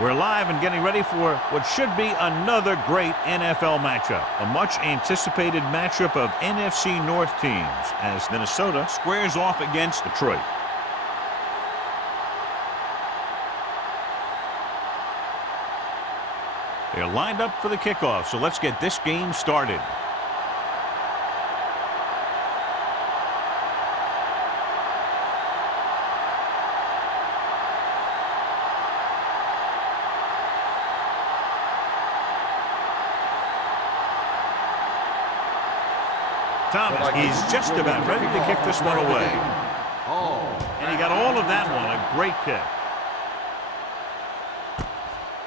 We're live and getting ready for what should be another great NFL matchup. A much-anticipated matchup of NFC North teams as Minnesota squares off against Detroit. They're lined up for the kickoff, so let's get this game started. Thomas, he's just about ready to kick this one away. And he got all of that one, a great kick.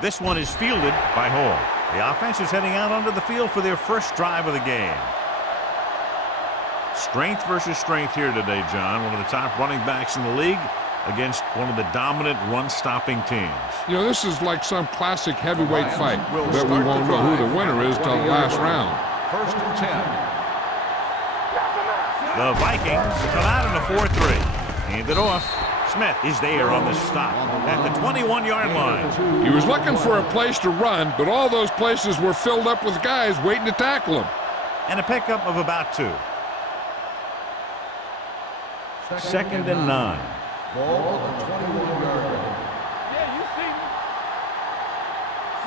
This one is fielded by Hall. The offense is heading out onto the field for their first drive of the game. Strength versus strength here today, John. One of the top running backs in the league against one of the dominant run-stopping teams. You know, this is like some classic heavyweight fight that we won't know who the winner is till the last round. 1st and 10. The Vikings come out in a 4-3. Hand it off. Smith is there on the stop at the 21-yard line. He was looking for a place to run, but all those places were filled up with guys waiting to tackle him. And a pickup of about 2. 2nd and 9. Ball on the 21-yard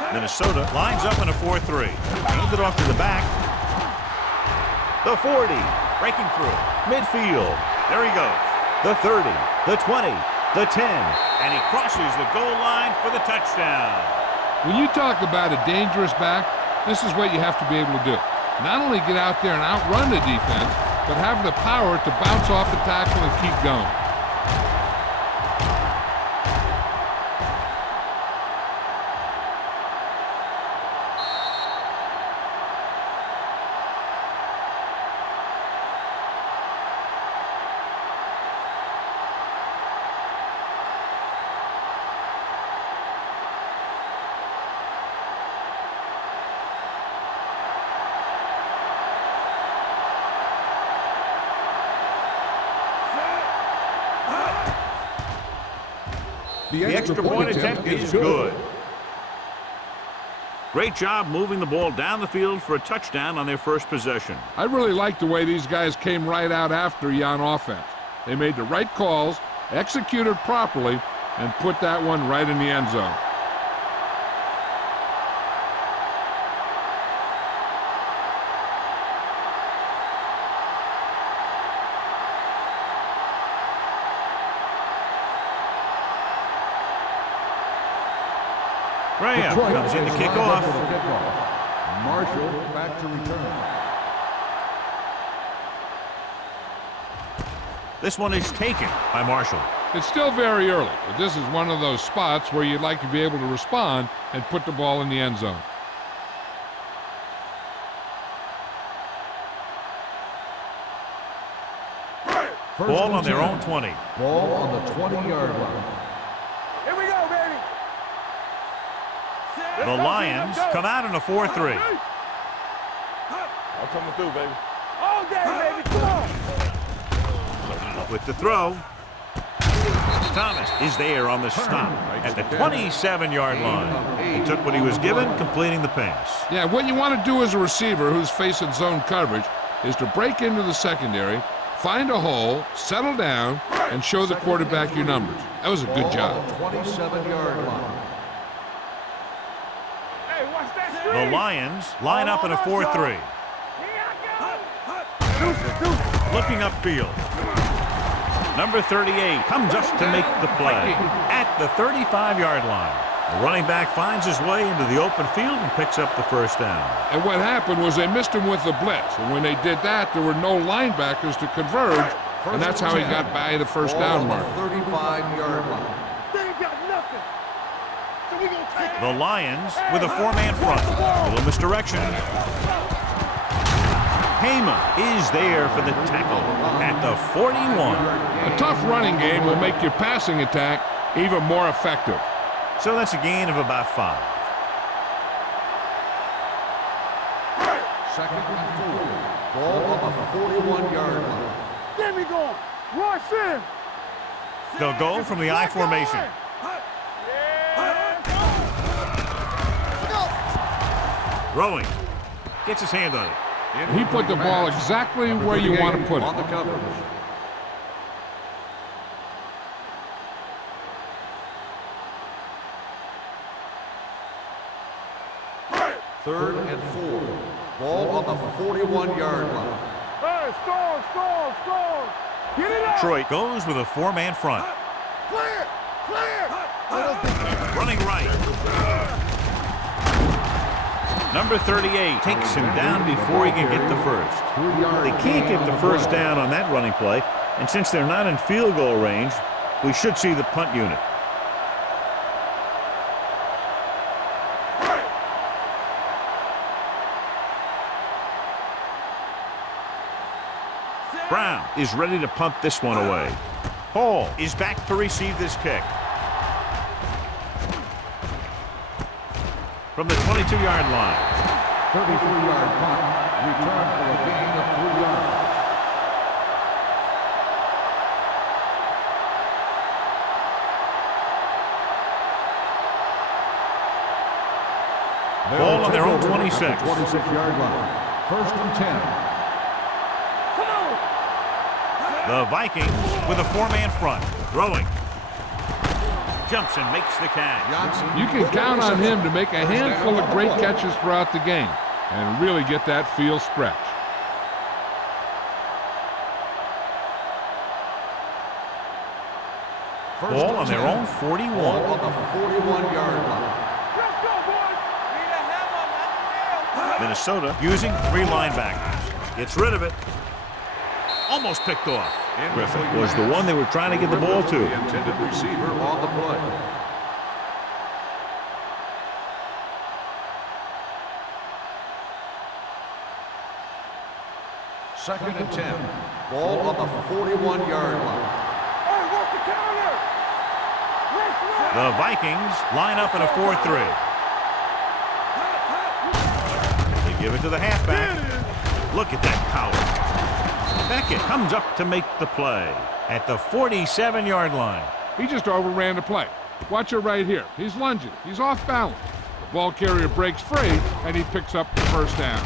line. Minnesota lines up in a 4-3. Hand it off to the back. The 40. Breaking through. Midfield. There he goes. The 30. The 20. The 10. And he crosses the goal line for the touchdown. When you talk about a dangerous back, this is what you have to be able to do. Not only get out there and outrun the defense, but have the power to bounce off the tackle and keep going. The extra point attempt is good. Great job moving the ball down the field for a touchdown on their first possession. I really like the way these guys came right out after you on offense. They made the right calls, executed properly, and put that one right in the end zone. Graham comes in to kick off. Marshall back to return. This one is taken by Marshall. It's still very early, but this is one of those spots where you'd like to be able to respond and put the ball in the end zone. Ball on their own 20. Ball on the 20-yard line. Here we go, baby. The Lions come out in a 4-3. I'm coming through, baby. All day, baby. Come on. With the throw. Thomas is there on the stop at the 27-yard line. He took what he was given, completing the pass. Yeah, what you want to do as a receiver who's facing zone coverage is to break into the secondary, find a hole, settle down, and show the quarterback your numbers. That was a good job. 27-yard line. Hey, watch that street. The Lions line up in a 4-3. Looking upfield. Number 38 comes just to make the play at the 35-yard line. The running back finds his way into the open field and picks up the first down. And what happened was they missed him with the blitz. And when they did that, there were no linebackers to converge, and that's how he got by the first down mark. 35-yard line. They ain't got nothing. So we gonna take The Lions with a 4-man front. A little misdirection. Hema is there for the tackle at the 41. A tough running game will make your passing attack even more effective. So that's a gain of about 5. 2nd and 4. Ball on the 41-yard line. Get me going. Rush in. They'll go from the I formation. Throwing. Gets his hand on it. He put the ball exactly where you want to put it. On the coverage. Third and 4. Ball on the 41-yard line. Hey, score! Get it out! Detroit goes with a 4-man front. Clear! Running right. Number 38 takes him down before he can get the first. They can't get the first down on that running play, and since they're not in field goal range, we should see the punt unit. Brown is ready to punt this one away. Hall is back to receive this kick. From the 22-yard line. 33-yard punt. Return for a gain of 3 yards. Ball on their own 26. 26-yard line. First and 10. The Vikings with a 4-man front. Throwing. Jumps and makes the catch. You can count on him to make a handful of great catches throughout the game and really get that field stretch. Ball on their own 41. Ball on the 41-yard line. Let's go, boys! Need a hammer, not the nail! Minnesota using 3 linebackers. Gets rid of it. Almost picked off. Griffith was the one they were trying to get the ball to. The intended receiver on the play. Second and 10. Ball on the 41-yard line. Hey, what's the counter? The Vikings line up in a 4-3. They give it to the halfback. Look at that power. Beckett comes up to make the play at the 47-yard line. He just overran the play. Watch it right here. He's lunging. He's off balance. The ball carrier breaks free, and he picks up the first down.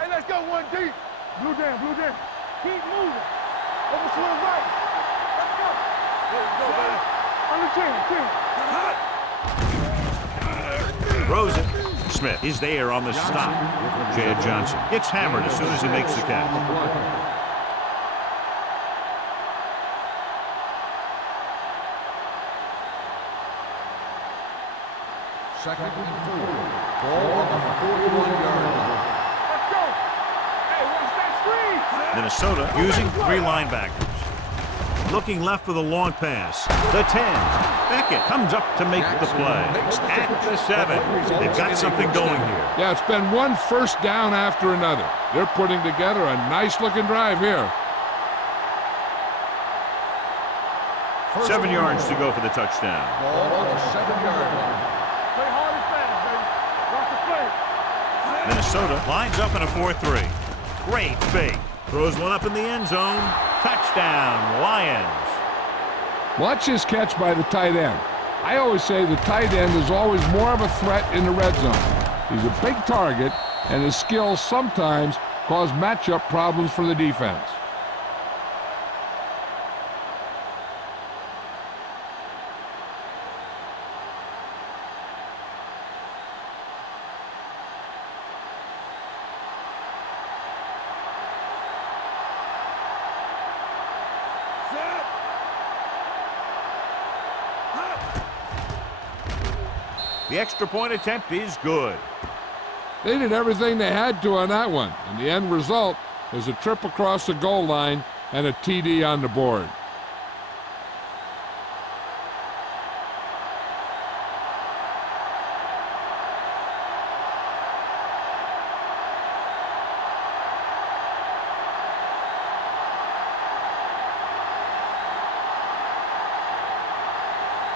Hey, let's go one deep. Blue down. Keep moving. Over to the right. Let's go. Let's go, baby. On the 10. Throws it. Smith is there on the stop. Jed Johnson gets hammered as soon as he makes the catch. Second and 4. Ball on the 41-yard line. Let's go. Hey, watch that screen. Minnesota using 3 linebackers. Looking left for the long pass. The 10. Beckett comes up to make the play. At the 7. They've got something going here. Yeah, it's been one first down after another. They're putting together a nice-looking drive here. 7 yards to go for the touchdown. Ball on the 7-yard line. Play hard and fast, baby. Watch the play. Minnesota lines up in a 4-3. Great fake. Throws one up in the end zone. Touchdown, Lions. Watch his catch by the tight end. I always say the tight end is always more of a threat in the red zone. He's a big target, and his skills sometimes cause matchup problems for the defense. The extra point attempt is good. They did everything they had to on that one, and the end result is a trip across the goal line and a TD on the board.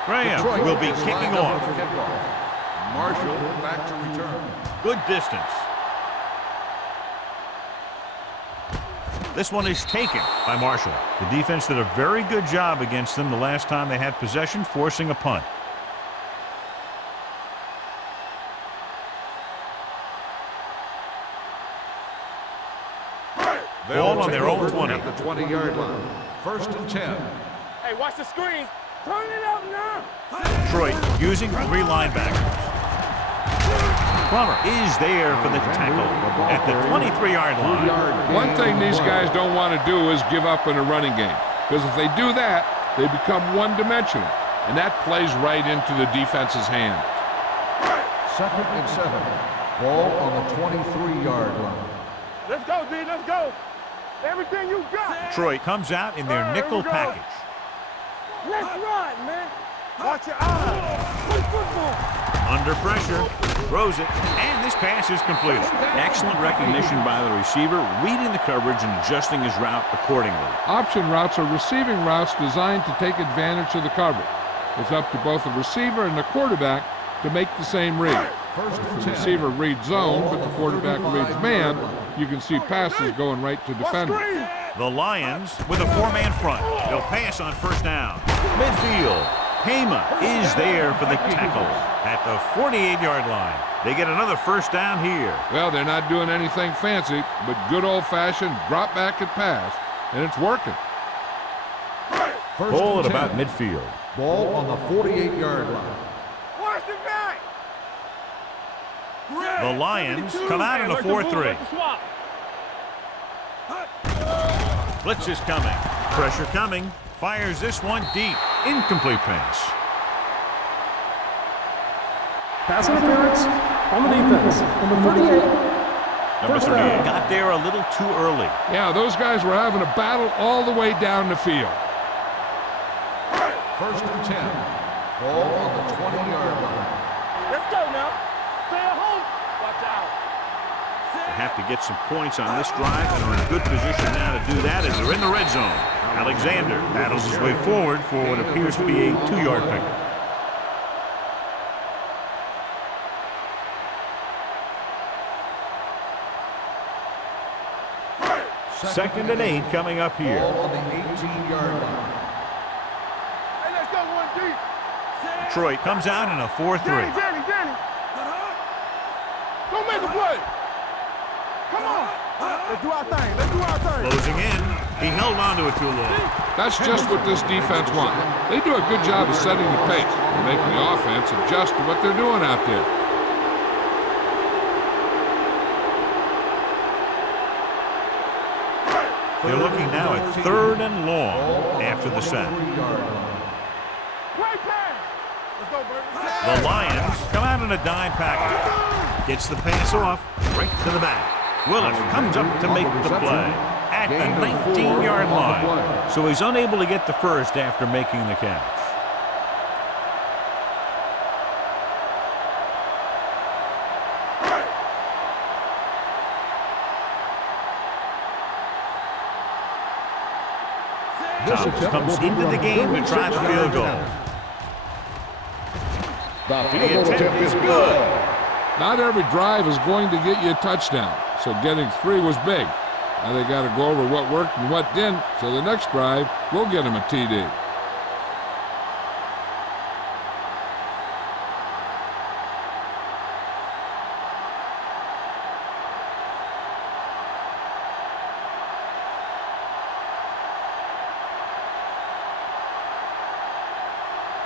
Graham will be kicking off. Marshall back to return. Good distance. This one is taken by Marshall. The defense did a very good job against them the last time they had possession, forcing a punt. Ball on their own 20. At the 20-yard line. 1st and 10. Hey, watch the screen. Turn it up now. Detroit using 3 linebackers. Plummer is there for the tackle at the 23-yard line. One thing these guys don't want to do is give up in a running game, because if they do that, they become one-dimensional, and that plays right into the defense's hands. 2nd and 7. Ball on the 23-yard line. Let's go, D. Let's go. Everything you got. Detroit comes out in their nickel package. Let's run, man. Watch your eyes. Play football. Under pressure, throws it, and this pass is completed. Excellent recognition by the receiver, reading the coverage and adjusting his route accordingly. Option routes are receiving routes designed to take advantage of the coverage. It's up to both the receiver and the quarterback to make the same read. If the receiver reads zone, but the quarterback reads man, you can see passes going right to defenders. The Lions with a 4-man front. They'll pass on 1st down. Midfield. Pema is there for the tackle at the 48-yard line. They get another 1st down here. Well, they're not doing anything fancy, but good old-fashioned drop back and pass, and it's working. Ball at about midfield. Ball on the 48-yard line. Watch the back. The Lions come out in a 4-3. Blitz is coming. Pressure coming. Fires this one deep. Incomplete pass. Pass interference on the defense. Number 38. Number 38 got there a little too early. Yeah, those guys were having a battle all the way down the field. 1st and 10. Ball on the 20-yard line. Let's go now. Stay at home. Watch out. They have to get some points on this drive and are in good position now to do that as they're in the red zone. Alexander battles his way forward for what appears to be a 2-yard pickup. Second and 8 coming up here. Ball on the 18-yard line. Hey, let's go one deep. Detroit comes out in a 4-3. Danny. Go make a play. Come on. Let's do our thing. Closing in. He held on to it too long. That's just what this defense wants. They do a good job of setting the pace and making the offense adjust to what they're doing out there. They're looking now at 3rd and long after the sack. Great pass. Let's go, baby. The Lions come out in a dime package. Gets the pass off right to the back. Willis comes up to make the play at the 19-yard line. So he's unable to get the first after making the catch. Thomas comes into the game to try the field goal. The The field goal attempt is good. Not every drive is going to get you a touchdown, so getting 3 was big. Now they got to go over what worked and what didn't, so the next drive will get them a TD.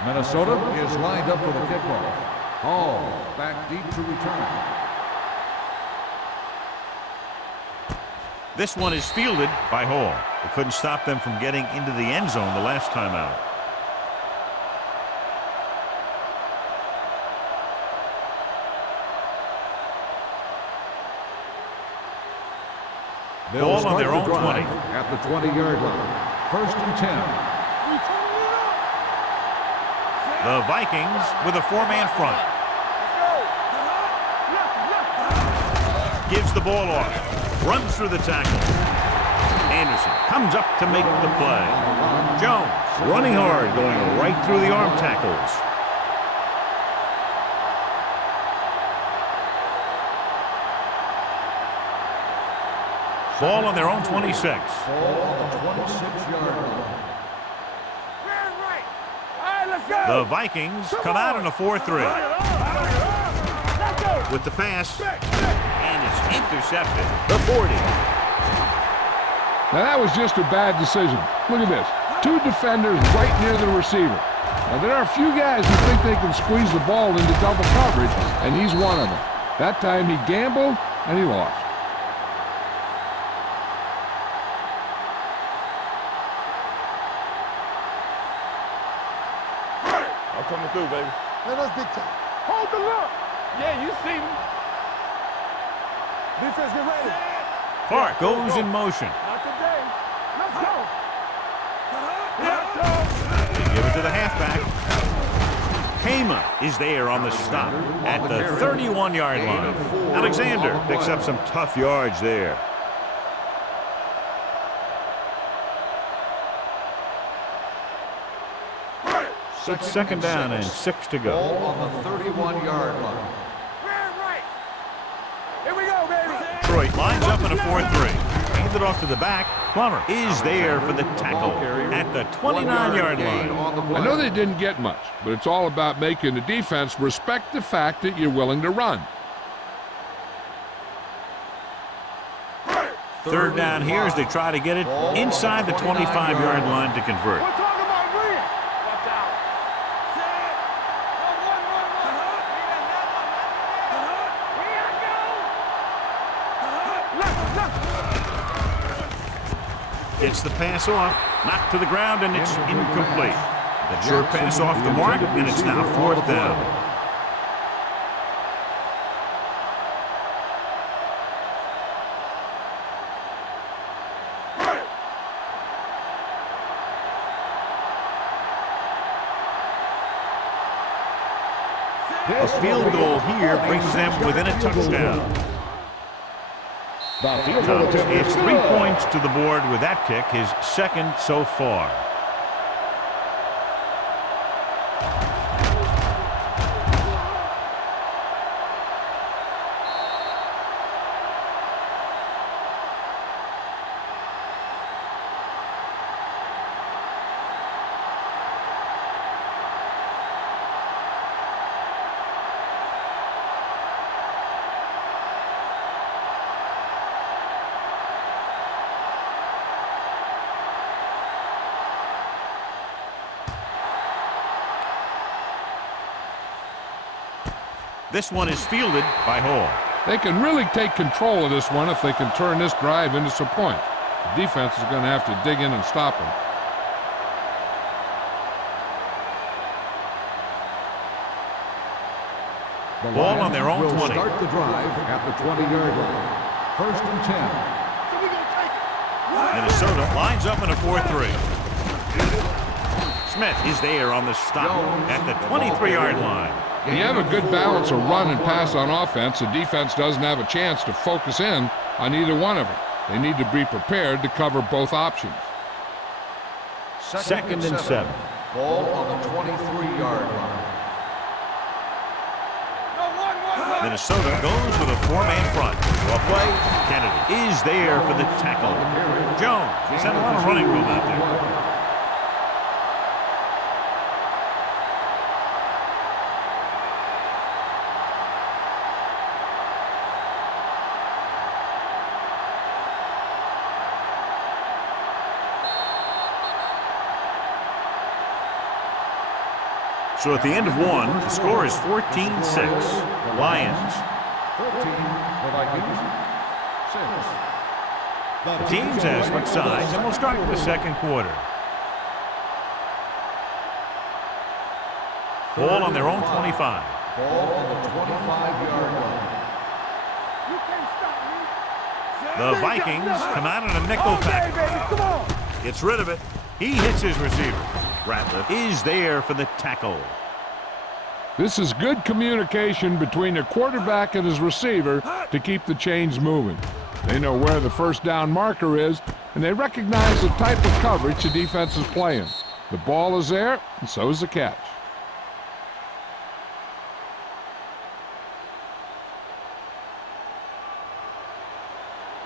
Minnesota is lined up for the kickoff. Hall back deep to return. This one is fielded by Hall. It couldn't stop them from getting into the end zone the last time out. Ball on their own 20. At the 20-yard line. 1st and 10. The Vikings with a 4-man front. Gives the ball off. Runs through the tackle. Anderson comes up to make the play. Jones running hard, going right through the arm tackles. Ball on their own 26. Ball on the 26-yard line. The Vikings come out in a 4-3. With the pass, and it's intercepted. The 40. Now that was just a bad decision. Look at this. 2 defenders right near the receiver. Now there are a few guys who think they can squeeze the ball into double coverage, and he's one of them. That time he gambled, and he lost. I'm coming through, baby. Man, that's big time. Hold the look. Yeah, you see me. Defense, get ready. Clark goes in motion. Not today. Let's go. They give it to the halfback. Kama is there on the stop at the 31-yard line. Alexander picks up some tough yards there. It's second down and 6 to go. Ball on the 31-yard line. Here we go, baby. Detroit lines up in a 4-3. Hands it off to the back. Plummer is there for the tackle at the 29-yard line. I know they didn't get much, but it's all about making the defense respect the fact that you're willing to run. Third down here as they try to get it inside the 25-yard line to convert. We're talking about Rhea. Watch out. Gets the pass off, knocked to the ground, and it's incomplete. The short pass off the mark, and it's now 4th down. A field goal here brings them within a touchdown. It's 3 points to the board with that kick, his second so far. This one is fielded by Hall. They can really take control of this one if they can turn this drive into some points. The defense is going to have to dig in and stop them. Ball on their own 20. Start the drive at the 20-yard line. 1st and 10. Minnesota lines up in a 4-3. Smith is there on the stop at the 23-yard line. When you have a good balance of run and pass on offense, the defense doesn't have a chance to focus in on either one of them. They need to be prepared to cover both options. Second and 7. Ball on the 23-yard line. Minnesota goes with a 4-man front. Well play, Kennedy is there for the tackle. Jones, he's had a lot of running room out there. So at the end of one, the score is 14-6. Lions. 14, the Vikings. 6. The teams have switched sides, and we'll start with the second quarter. Ball on their own 25. Ball on the 25-yard line. You can't stop me. The Vikings come out in a nickel package. Come on. Gets rid of it. He hits his receiver. Ratliff is there for the tackle. This is good communication between the quarterback and his receiver to keep the chains moving. They know where the first down marker is, and they recognize the type of coverage the defense is playing. The ball is there, and so is the catch.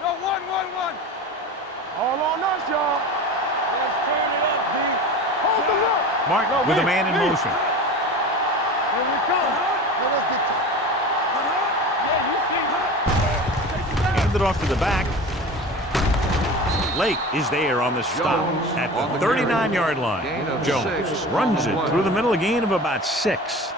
No, one. Martin with a man in motion. Here we come. Now let's get Handed off to the back. Lake is there on the stop at the 39-yard line. Jones runs it through the middle, a gain of about 6.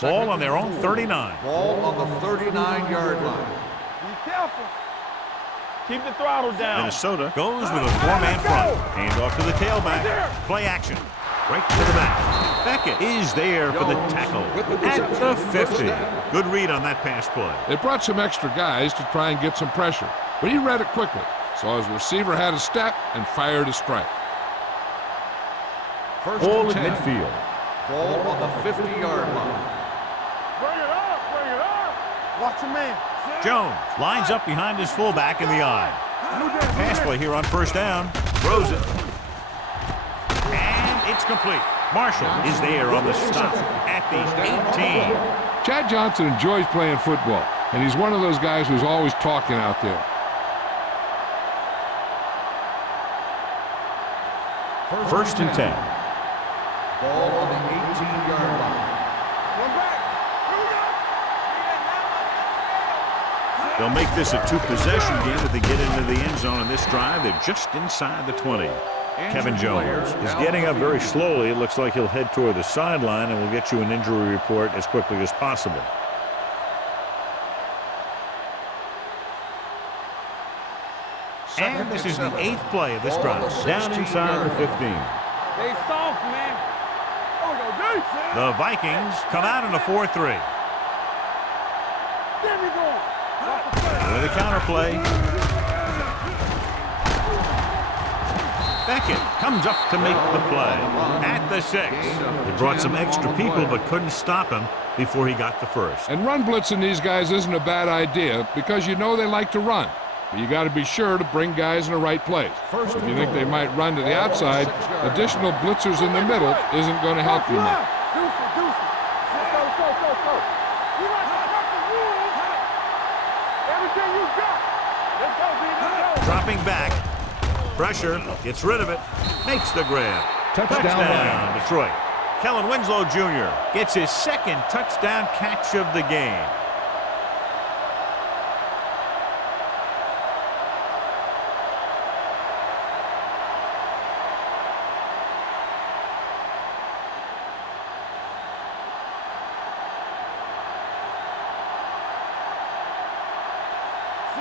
Ball on their own 39. Ball on the 39-yard line. Be careful. Keep the throttle down. Minnesota goes with a 4-man front. Hand off to the tailback. Play action. Right to the back. Beckett is there for the tackle at the 50. Good read on that pass play. They brought some extra guys to try and get some pressure, but he read it quickly, so his receiver had a step and fired a strike. First Ball and at 10. midfield. Ball on the 50-yard line. Bring it up. Bring it up. Watch your man. Jones lines up behind his fullback in the eye. Pass play here on first down. Throws it. And it's complete. Marshall is there on the stop at the 18. Chad Johnson enjoys playing football, and he's one of those guys who's always talking out there. First and 10. Ball on the 18-yard line. One back. Here we go. They'll make this a 2-possession game if they get into the end zone in this drive. They're just inside the 20. Kevin Jones is getting up very slowly. It looks like he'll head toward the sideline, and we'll get you an injury report as quickly as possible. And this is the 8th play of this drive. Down inside the 15. They soft, man. Oh, no, deep. The Vikings come out in a 4-3. There we go. With a counter play. Beckett comes up to make the play at the 6. They brought some extra people but couldn't stop him before he got the first. And run blitzing these guys isn't a bad idea because you know they like to run. But you got to be sure to bring guys in the right place. If you think they might run to the outside, additional blitzers in the middle isn't going to help you much. Deuce it. Let's go. You like to cut the rules. Everything you got. Let's go, baby. Dropping back. Pressure. Gets rid of it. Makes the grab. Touchdown, Detroit. Kellen Winslow Jr. gets his 2nd touchdown catch of the game.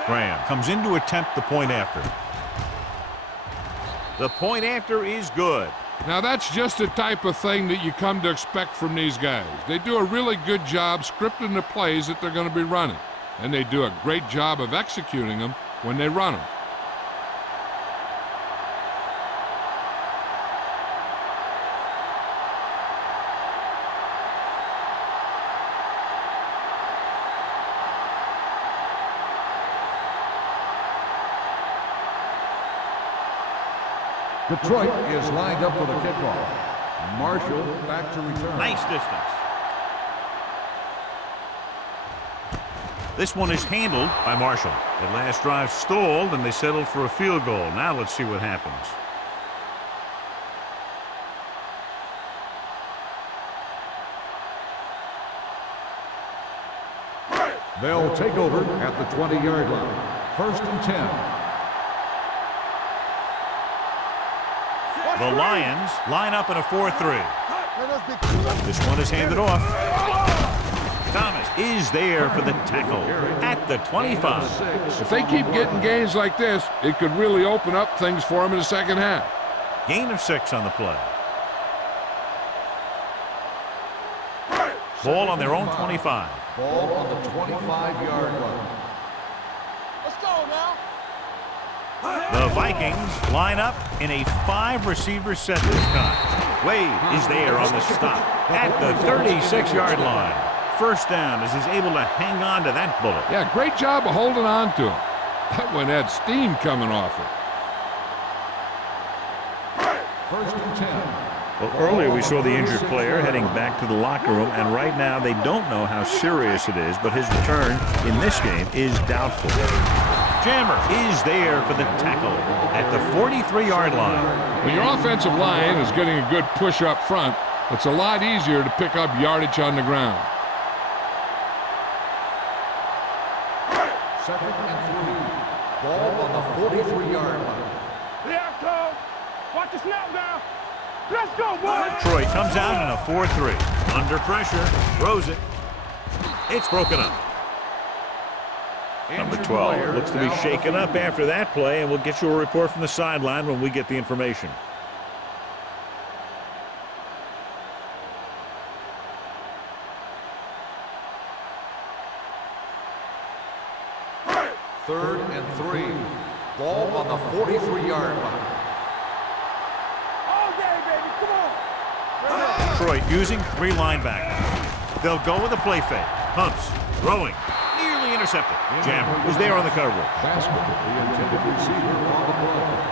Graham comes in to attempt the point after. The point after is good. Now that's just the type of thing that you come to expect from these guys. They do a really good job scripting the plays that they're going to be running. And they do a great job of executing them when they run them. Detroit is lined up for the kickoff. Marshall back to return. Nice distance. This one is handled by Marshall. That last drive stalled, and they settled for a field goal. Now let's see what happens. They'll take over at the 20-yard line. First and 10. The Lions line up in a 4-3. This one is handed off. Thomas is there for the tackle at the 25. If they keep getting gains like this, it could really open up things for them in the second half. Gain of 6 on the play. Ball on their own 25. Ball on the 25-yard line. Let's go now. The Vikings line up in a 5-receiver set this time. Wade is there on the stop at the 36-yard line. First down as he's able to hang on to that bullet. Yeah, great job of holding on to him. That one had steam coming off it. First and 10. Well, earlier we saw the injured player heading back to the locker room, and right now they don't know how serious it is, but his return in this game is doubtful. Jammer is there for the tackle at the 43-yard line. When your offensive line is getting a good push up front, it's a lot easier to pick up yardage on the ground. Second and 3. Ball on the 43-yard line. Yeah, come. Watch the snap now. Let's go, boys. Troy comes out in a 4-3. Under pressure, throws it. It's broken up. Number 12 looks to be shaken up after that play, and we'll get you a report from the sideline when we get the information. Third and 3. Ball on the 43-yard line. All day, baby. Come on. Detroit using 3 linebackers. They'll go with a play fake. Pumps, throwing, nearly intercepted. Jammer was there on the coverage. Basket, the intended receiver on the play.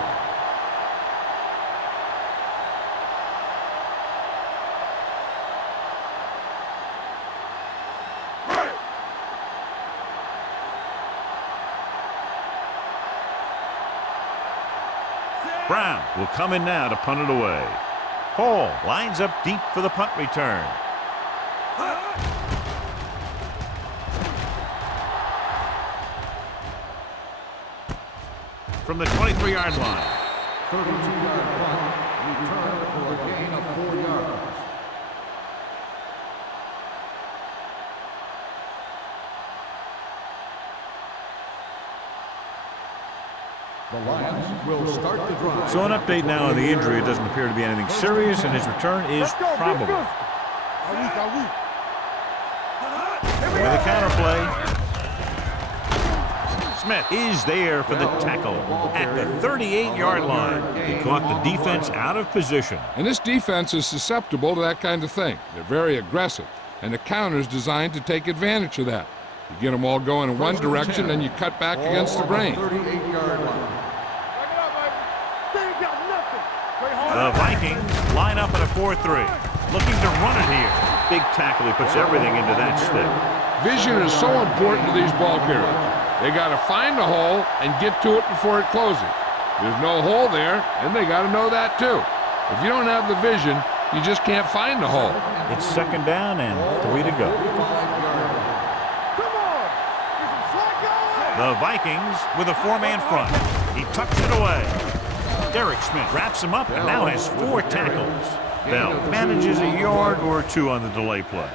Brown will come in now to punt it away. Hall lines up deep for the punt return. From the 23-yard line. 32-yard punt, return for a gain of 4 yards. The Lions will start the drive. So an update now on the injury. It doesn't appear to be anything serious, and his return is probable. With a counter play. Smith is there for the tackle at the 38-yard line. He caught the defense out of position. And this defense is susceptible to that kind of thing. They're very aggressive, and the counter's designed to take advantage of that. You get them all going in one direction, and you cut back against the grain. 38-yard line. The Vikings line up in a 4-3, looking to run it here. Big tackle. He puts everything into that stick. Vision is so important to these ball carriers. They got to find the hole and get to it before it closes. There's no hole there, and they got to know that too. If you don't have the vision, you just can't find the hole. It's second down and 3 to go. The Vikings with a 4-man front. He tucks it away. Derek Smith wraps him up and now has 4 tackles. Bell manages a yard or 2 on the delay play.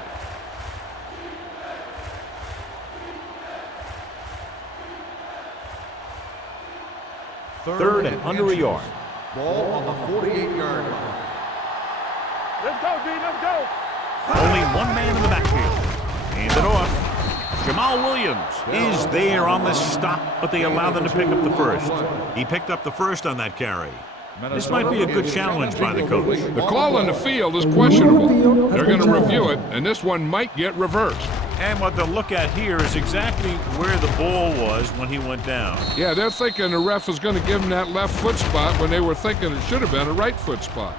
Third and under a yard. Ball on the 48-yard line. Let's go, D. Let's go. Only 1 man in the backfield. Hand it off. Jamal Williams is there on the stop, but they allow them to pick up the first. He picked up the first on that carry. This might be a good challenge by the coach. The call on the field is questionable. They're going to review it, and this one might get reversed. And what they'll look at here is exactly where the ball was when he went down. Yeah, they're thinking the ref is going to give him that left foot spot when they were thinking it should have been a right foot spot.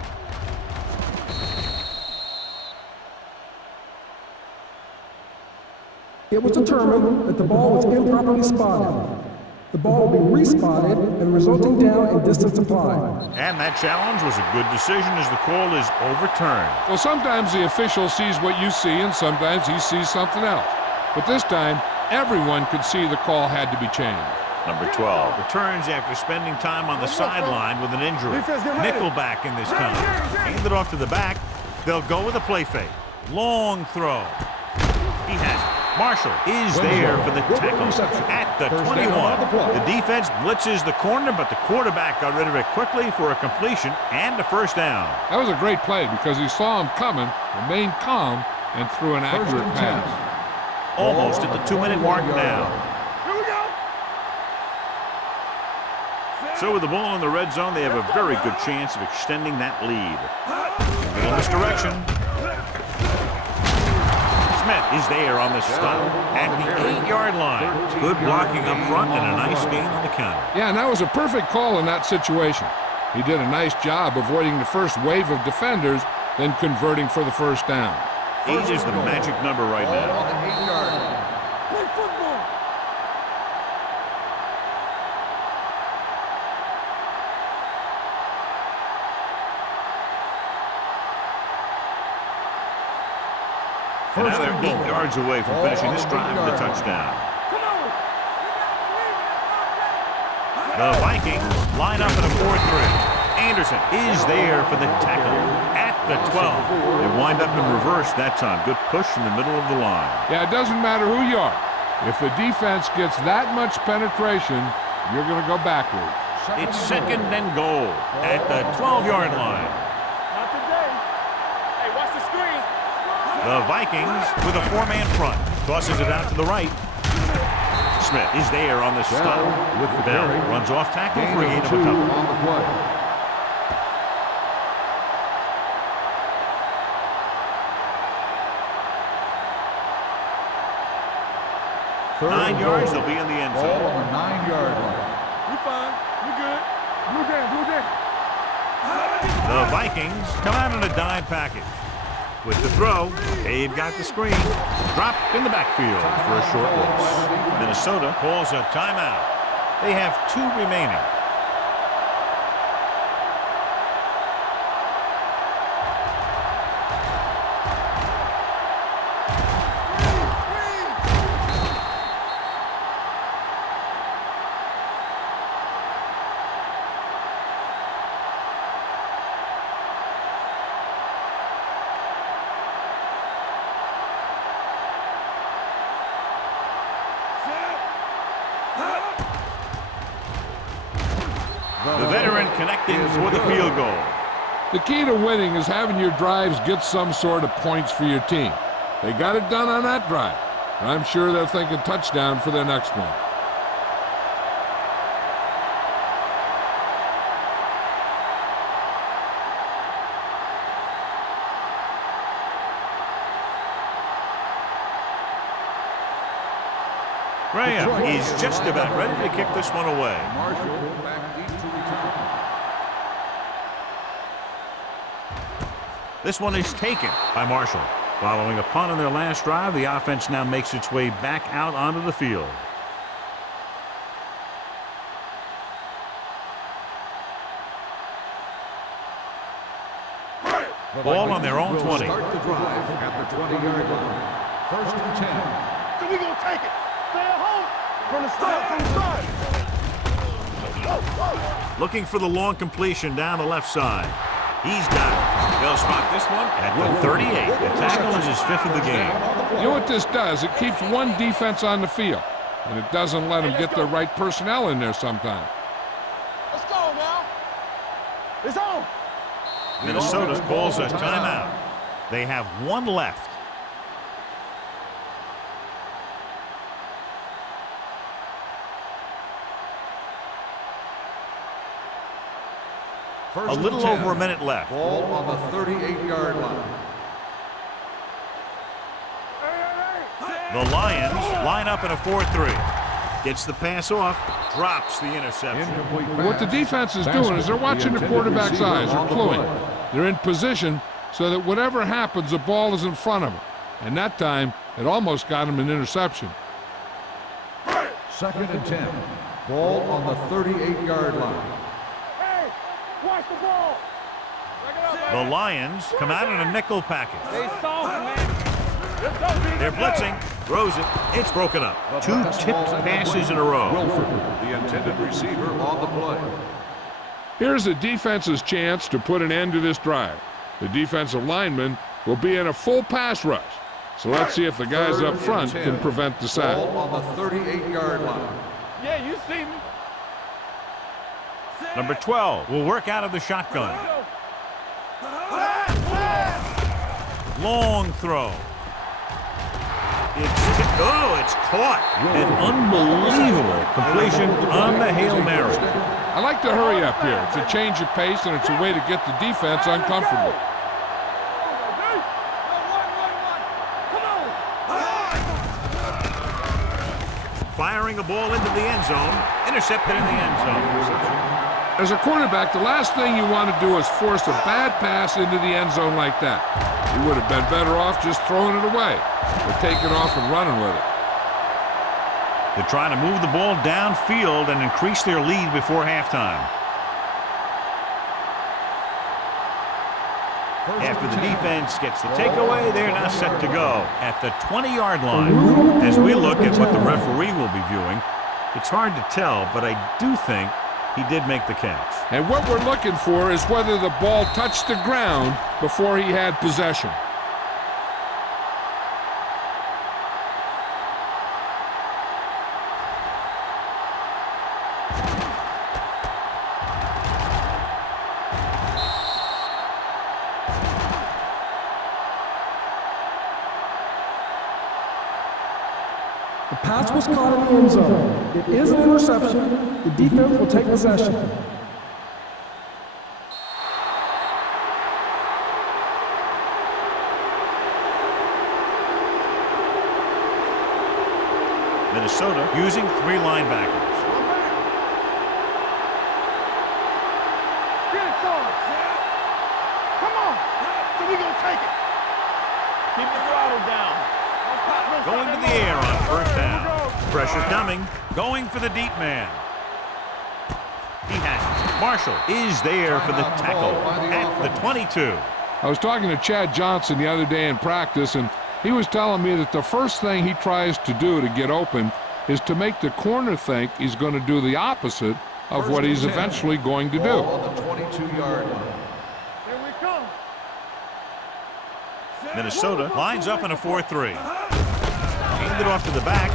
It was determined that the ball was improperly spotted. The ball will be respotted and resulting down and distance applied. And that challenge was a good decision as the call is overturned. Well, sometimes the official sees what you see and sometimes he sees something else. But this time, everyone could see the call had to be changed. Number 12 returns after spending time on the sideline with an injury. Nickelback in this time. Hand it off to the back. They'll go with a play fake. Long throw. He has it. Marshall is there for the tackle at the 21. The defense blitzes the corner, but the quarterback got rid of it quickly for a completion and a first down. That was a great play because he saw him coming, remained calm, and threw an accurate pass. Almost at the 2-minute mark now. Here we go. So with the ball in the red zone, they have a very good chance of extending that lead. In this direction. Smith is there on the stop at the 8-yard line. Good blocking up front and a nice gain on the counter. Yeah, and that was a perfect call in that situation. He did a nice job avoiding the first wave of defenders, then converting for the first down. 8 is the magic number right now. On the 8-yard line. Play football. And now they're 8 yards away from finishing this drive with a touchdown. The Vikings line up in a 4-3. Anderson is there for the tackle at the 12. They wind up in reverse that time. Good push in the middle of the line. Yeah, it doesn't matter who you are. If the defense gets that much penetration, you're going to go backwards. It's 2nd and goal at the 12-yard line. Not today. Hey, watch the screen. The Vikings with a 4-man front. Tosses it out to the right. Smith is there on the stop. Bell runs off tackle for a gain of a couple. On the play. Third 9 yards, they'll be in the end ball zone. on the 9-yard line. We fine. We good. Blue down, blue down. The Vikings come out in a dime package. With the throw, they've got the screen. Dropped in the backfield for a short loss. Minnesota calls a timeout. They have 2 remaining. The veteran connecting for the field goal. The key to winning is having your drives get some sort of points for your team. They got it done on that drive. I'm sure they're thinking touchdown for their next one. Graham is just about ready to kick this one away. Marshall back deep to return. This one is taken by Marshall. Following a punt on their last drive, the offense now makes its way back out onto the field. Ball on their own 20. Start the drive at the 20-yard line. 1st and 10. So we gonna take it. Stay at home. From the start, from the start. Looking for the long completion down the left side. He's got it. They'll spot this one at the 38. The tackle is his 5th of the game. You know what this does? It keeps one defense on the field, and it doesn't let them get the right personnel in there sometimes. Let's go now. It's on. Minnesota calls a timeout. They have 1 left. A little over a minute left. Ball on the 38-yard line. The Lions line up in a 4-3. Gets the pass off, drops the interception. What the defense is doing is they're watching the quarterback's eyes. They're cluing. They're in position so that whatever happens, the ball is in front of them. And that time, it almost got him an interception. 2nd and 10. Ball on the 38-yard line. Hey, watch the ball. The Lions come out in a nickel package. They soft, man. They're blitzing, throws it, it's broken up. 2 tipped passes in a row. Wilford, the intended receiver on the play. Here's the defense's chance to put an end to this drive. The defensive lineman will be in a full pass rush. So let's see if the guys up front can prevent the sack. Ball on the 38-yard line. Yeah, you see me. Number 12 will work out of the shotgun. Long throw. It's caught. An unbelievable completion on the Hail Mary. I like to hurry up here. It's a change of pace, and it's a way to get the defense uncomfortable. Firing a ball into the end zone. Intercepted in the end zone. As a quarterback, the last thing you want to do is force a bad pass into the end zone like that. You would have been better off just throwing it away or taking off and running with it. They're trying to move the ball downfield and increase their lead before halftime. After the defense gets the takeaway, they're now set to go at the 20-yard line. As we look at what the referee will be viewing, it's hard to tell, but I do think he did make the catch. And what we're looking for is whether the ball touched the ground before he had possession. The pass was caught in the end zone. It is an interception. The defense will take possession. Minnesota using 3 linebackers. Get it, Sarge. Come on. So we gonna take it. Keep the throttle down. Going to the air on first down. Pressure coming. Going for the deep man. He has it. Marshall is there for the tackle at the 22. I was talking to Chad Johnson the other day in practice, and he was telling me that the first thing he tries to do to get open is to make the corner think he's going to do the opposite of what he's eventually going to do. On the 22-yard line. Here we come. Minnesota lines up in a 4-3. Hand it off to the back.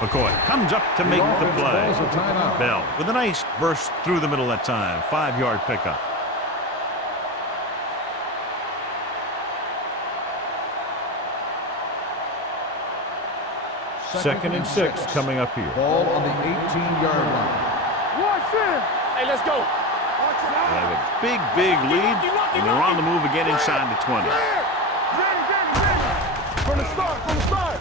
McCoy comes up to make the play. Bell with a nice burst through the middle that time. 5-yard pickup. Second and 6 coming up here. Ball on the 18-yard line. Watch it. Hey, let's go. They have a big lead, and they're on the move again inside the 20. From the start.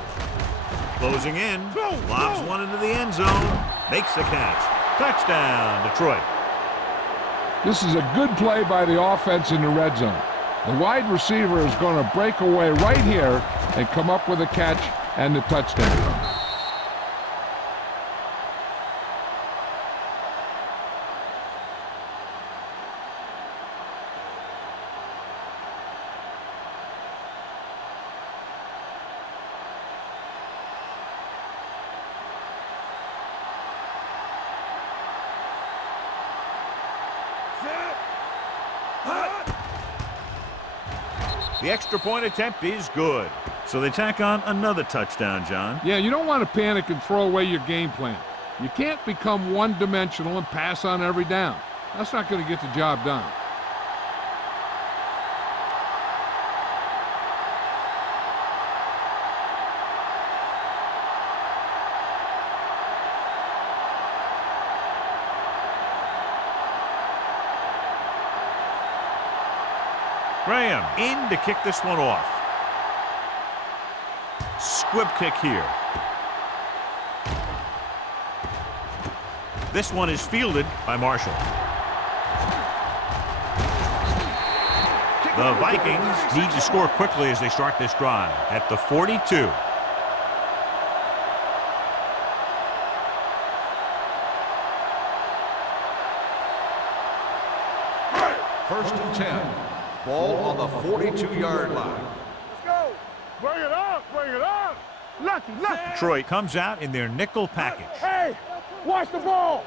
Closing in, lobs one into the end zone, makes the catch. Touchdown, Detroit. This is a good play by the offense in the red zone. The wide receiver is going to break away right here and come up with a catch and the touchdown. The extra point attempt is good. So they tack on another touchdown, John. Yeah, you don't want to panic and throw away your game plan. You can't become one-dimensional and pass on every down. That's not going to get the job done. Graham in to kick this one off. Squib kick here. This one is fielded by Marshall. The Vikings need to score quickly as they start this drive at the 42. First and 10. Ball on the 42-yard line. Let's go. Bring it up. Lucky. Detroit comes out in their nickel package. Hey, watch the ball.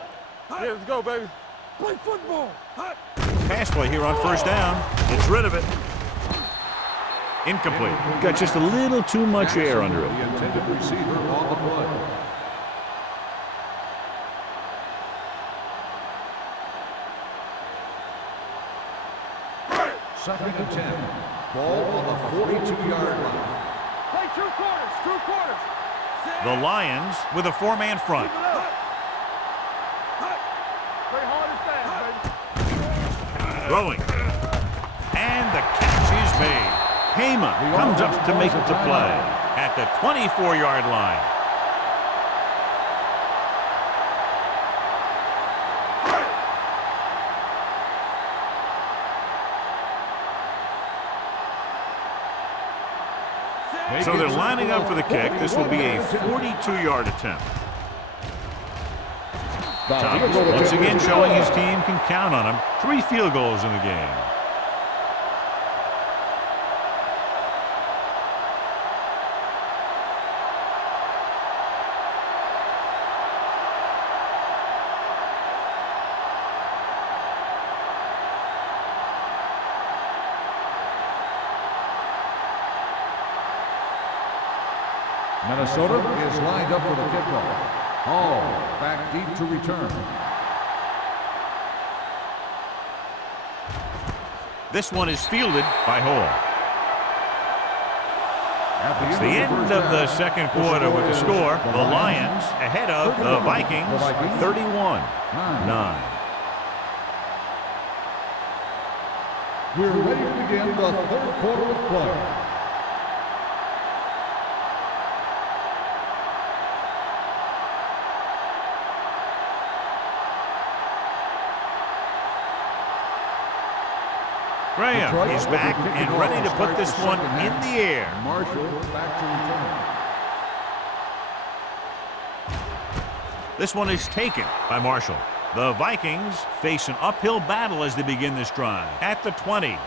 Yeah, let's go, baby. Play football. Pass play here on first down. Gets rid of it. Incomplete. Got just a little too much air under it. The intended receiver on the play. Second and 10. Ball on the 42-yard line. Play two quarters. The Lions with a 4-man front. Play hard and fast, baby. Throwing. And the catch is made. Hema comes up to make the play at the 24-yard line. So they're lining up for the kick. This will be a 42-yard attempt. Thomas once again showing his team can count on him. 3 field goals in the game. Minnesota is lined up for the kickoff. Hall back deep to return. This one is fielded by Hall. It's the end of the second quarter with the score. The Lions ahead of the Vikings 31-9. We're ready to begin the third quarter of play. Graham is back and ready to put this one in the air. Marshall back to return. This one is taken by Marshall. The Vikings face an uphill battle as they begin this drive at the 20.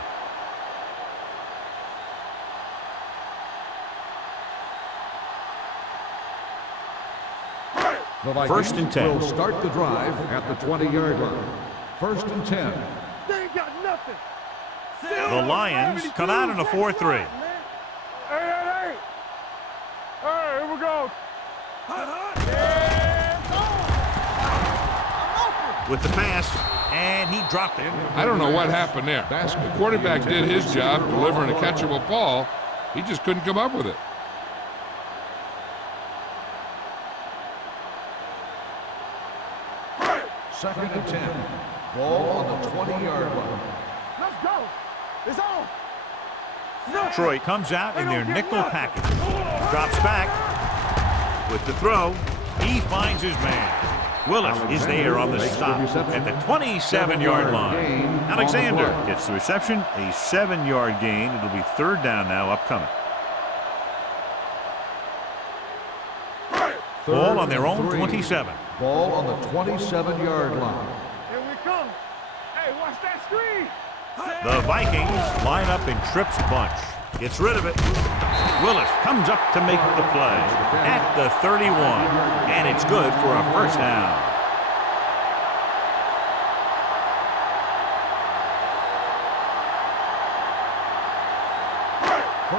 The Vikings First and 10. will start the drive at the 20-yard line. First and 10. They ain't got nothing. The Lions come out in a 4-3. Hey, hey, hey. Hey, here we go. With the pass, and he dropped it. I don't know what happened there. The quarterback did his job delivering a catchable ball. He just couldn't come up with it. Second and 10. Ball on the 20-yard line. Let's go. It's on. Detroit comes out in their nickel package. Drops back with the throw. He finds his man. Willis is there on the stop at the 27-yard line. Alexander gets the reception, a 7-yard gain. It'll be third down now upcoming. Ball on their own 27. Ball on the 27-yard line. Here we come. Hey, watch that screen. The Vikings line up in trips bunch. Gets rid of it. Willis comes up to make the play at the 31, and it's good for a first down.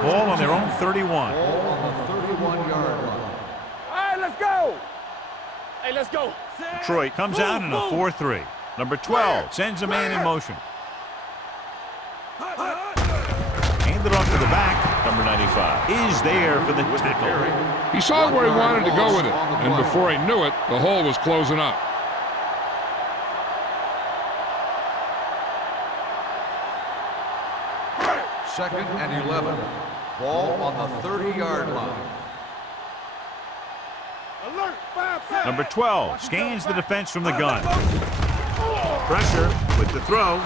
Ball on their own 31. Ball on the 31-yard line. All right, let's go. Hey, let's go. Detroit comes out in a 4-3. Number 12 sends a man in motion. Handed off to the back. Number 95 is there for the tackle. He saw where he wanted to go with it, and before he knew it, the hole was closing up. Second and 11. Ball on the 30-yard line. Alert. 5-7. Number 12 scans the defense from the gun. Pressure with the throw.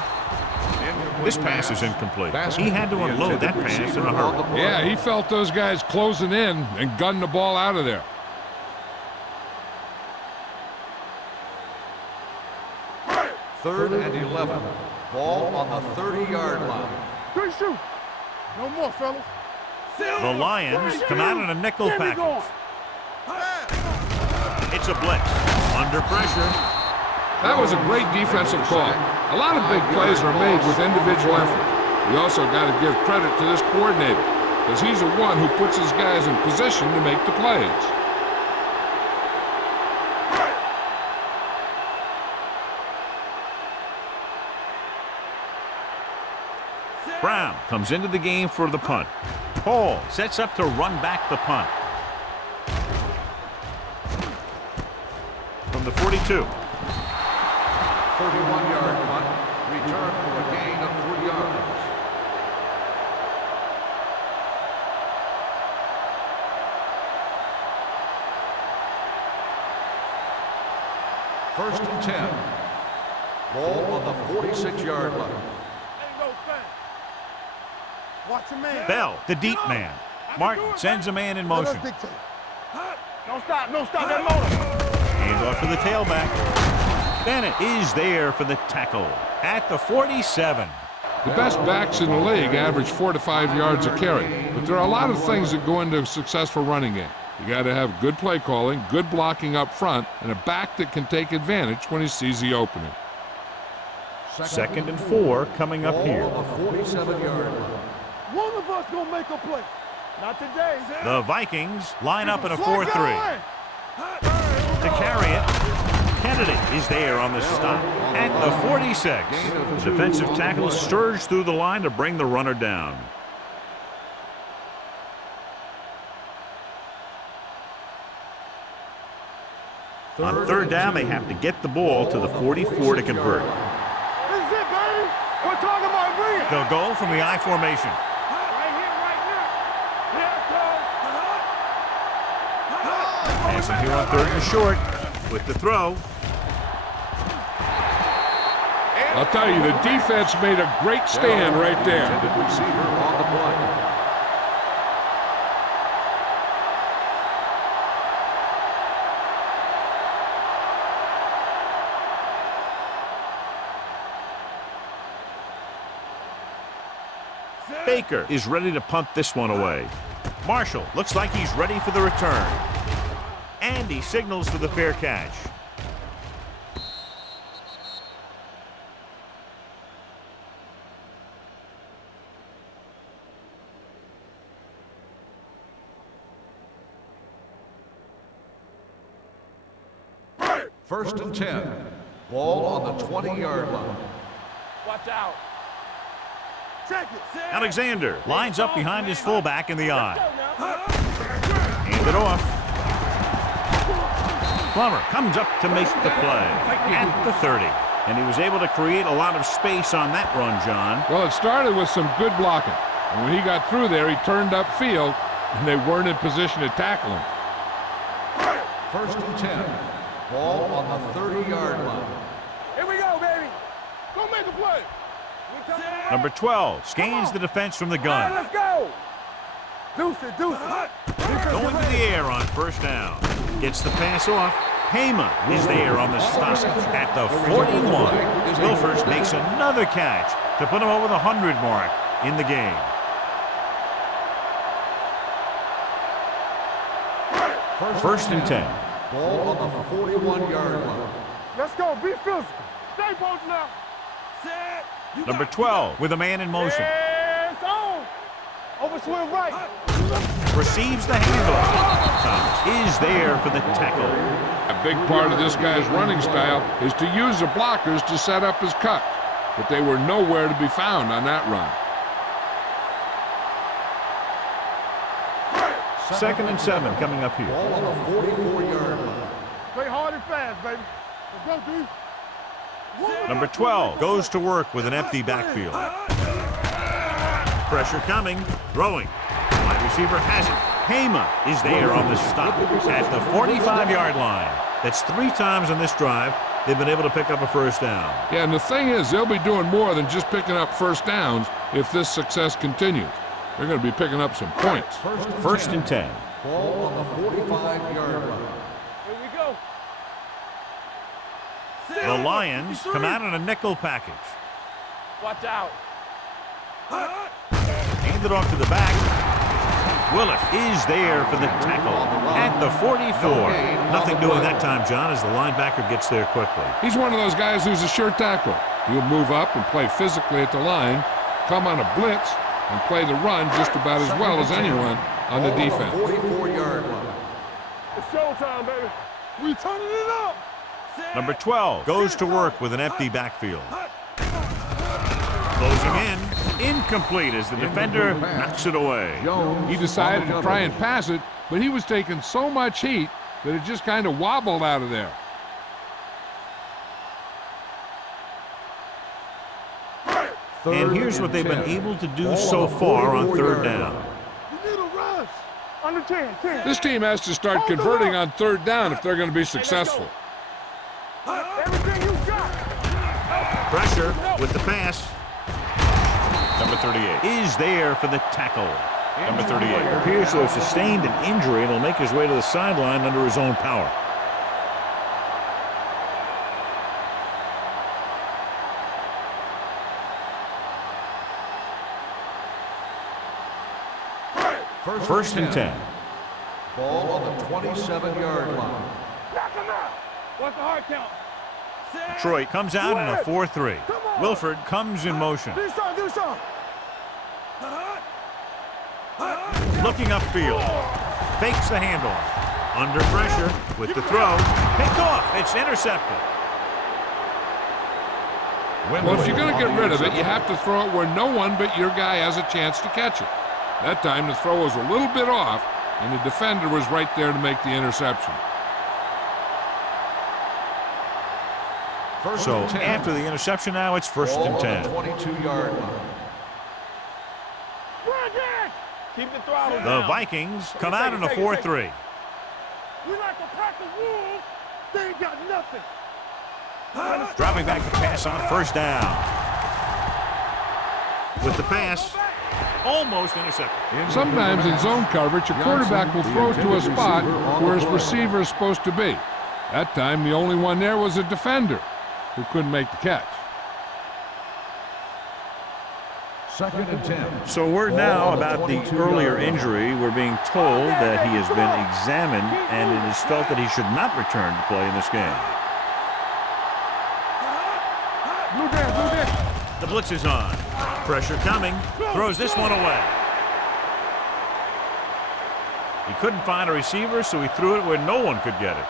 This pass is incomplete. He had to unload that pass in a hurry. Yeah, he felt those guys closing in and gunned the ball out of there. Third and 11. Ball on the 30-yard line. Good shoot. No more, fellas. The Lions come out in a nickel package. It's a blitz. Under pressure. That was a great defensive call. A lot of big plays are made with individual effort. You also got to give credit to this coordinator, because he's the one who puts his guys in position to make the plays. Brown comes into the game for the punt. Hall sets up to run back the punt. From the 42. 31-yard punt. Return for a gain of 3 yards. First and 10. Ball on the 46-yard line. Ain't no thing. Watch your man. Bell, the deep man. Martin sends a man in motion. Don't stop. Don't stop that motor. Hand off to the tailback. Bennett is there for the tackle at the 47. The best backs in the league average 4 to 5 yards a carry, but there are a lot of things that go into a successful running game. You got to have good play calling, good blocking up front, and a back that can take advantage when he sees the opening. Second and 4 coming up here. Ball on the 47-yard line. One of us gonna make a play. Not today. The Vikings line up in a 4-3. To carry it, Kennedy is there on the stop at the 46. The defensive tackle surged through the line to bring the runner down. On third down, they have to get the ball to the 44 to convert. This is it, baby. We're talking about bringing. They'll go from the I formation. Right here, right now. Here it comes. Passing here on third and short with the throw. I'll tell you, the defense made a great stand right there. Intended receiver on the play. Baker is ready to punt this one away. Marshall looks like he's ready for the return. And he signals for the fair catch. First and 10. Ball on the 20-yard line. Watch out. Check it. Alexander lines up behind his fullback in the I. Hand it off. Plummer comes up to make the play at the 30. And he was able to create a lot of space on that run, John. Well, it started with some good blocking. And when he got through there, he turned upfield, and they weren't in position to tackle him. First and 10. Ball on the 30-yard line. Here we go, baby. Go make a play. Number 12 scans the defense from the All right, gun. let's go. Deuce it, deuce it. Going to the air on first down. Gets the pass off. Hema is there on the stop at the 41. Wilfers makes another catch to put him over the 100 mark in the game. First and 10. Ball on the 41-yard line. Let's go. Be physical. Stay posted now. Number 12 with a man in motion. It's on. Over swing right. Receives the handoff. Thomas is there for the tackle. A big part of this guy's running style is to use the blockers to set up his cut. But they were nowhere to be found on that run. Second and 7 coming up here. Ball on the 44-yard line. Play hard and fast, baby. Let's go, D. Number 12 goes to work with an empty backfield. Pressure coming. Throwing. Wide receiver has it. Hema is there on the stop at the 45-yard line. That's 3 times on this drive they've been able to pick up a first down. Yeah, and the thing is, they'll be doing more than just picking up first downs if this success continues. They're going to be picking up some points. First and 10. Ball on the 45-yard line. Here we go. The Lions come out in a nickel package. Watch out. Hand it off to the back. Willis is there for the tackle at the 44. Nothing doing that time, John, as the linebacker gets there quickly. He's one of those guys who's a sure tackler. He'll move up and play physically at the line, come on a blitz, and play the run just about as well as anyone on the defense. 44-yard line. It's showtime, baby. We turning it up. Number 12 goes to work with an empty backfield. Closing in. Incomplete as the defender knocks it away. He decided to try and pass it, but he was taking so much heat that it just kind of wobbled out of there. And here's what they've been able to do so far on third down. You need a rush. Under 10, 10. This team has to start converting on third down if they're going to be successful. Everything you got. Pressure with the pass. Number 38 is there for the tackle. Number 38 appears to have sustained an injury and will make his way to the sideline under his own power. First and 10. Ball on the 27-yard line. Knock him out. What's the hard count? Detroit comes out in a 4-3. Wilford comes in motion. Do something, do something. Looking upfield. Fakes the handoff. Under pressure with the throw. Picked off. It's intercepted. Well, if you're going to get rid of it, you have to throw it where no one but your guy has a chance to catch it. That time the throw was a little bit off, and the defender was right there to make the interception. So after the interception now, it's first and 10. 22-yard line. Keep the throttle The down. Vikings come out in a 4-3. We like a pack of wolves. They ain't got nothing. Dropping back to pass on first down. With the pass, almost intercepted. Sometimes in zone coverage, a quarterback will throw to a spot where his receiver is supposed to be. That time, the only one there was a defender who couldn't make the catch. Second and 10. So word now about the earlier injury. We're being told that he has been examined and it is felt that he should not return to play in this game. Blue down, blue down. The blitz is on. Pressure coming. Throws this one away. He couldn't find a receiver, so he threw it where no one could get it.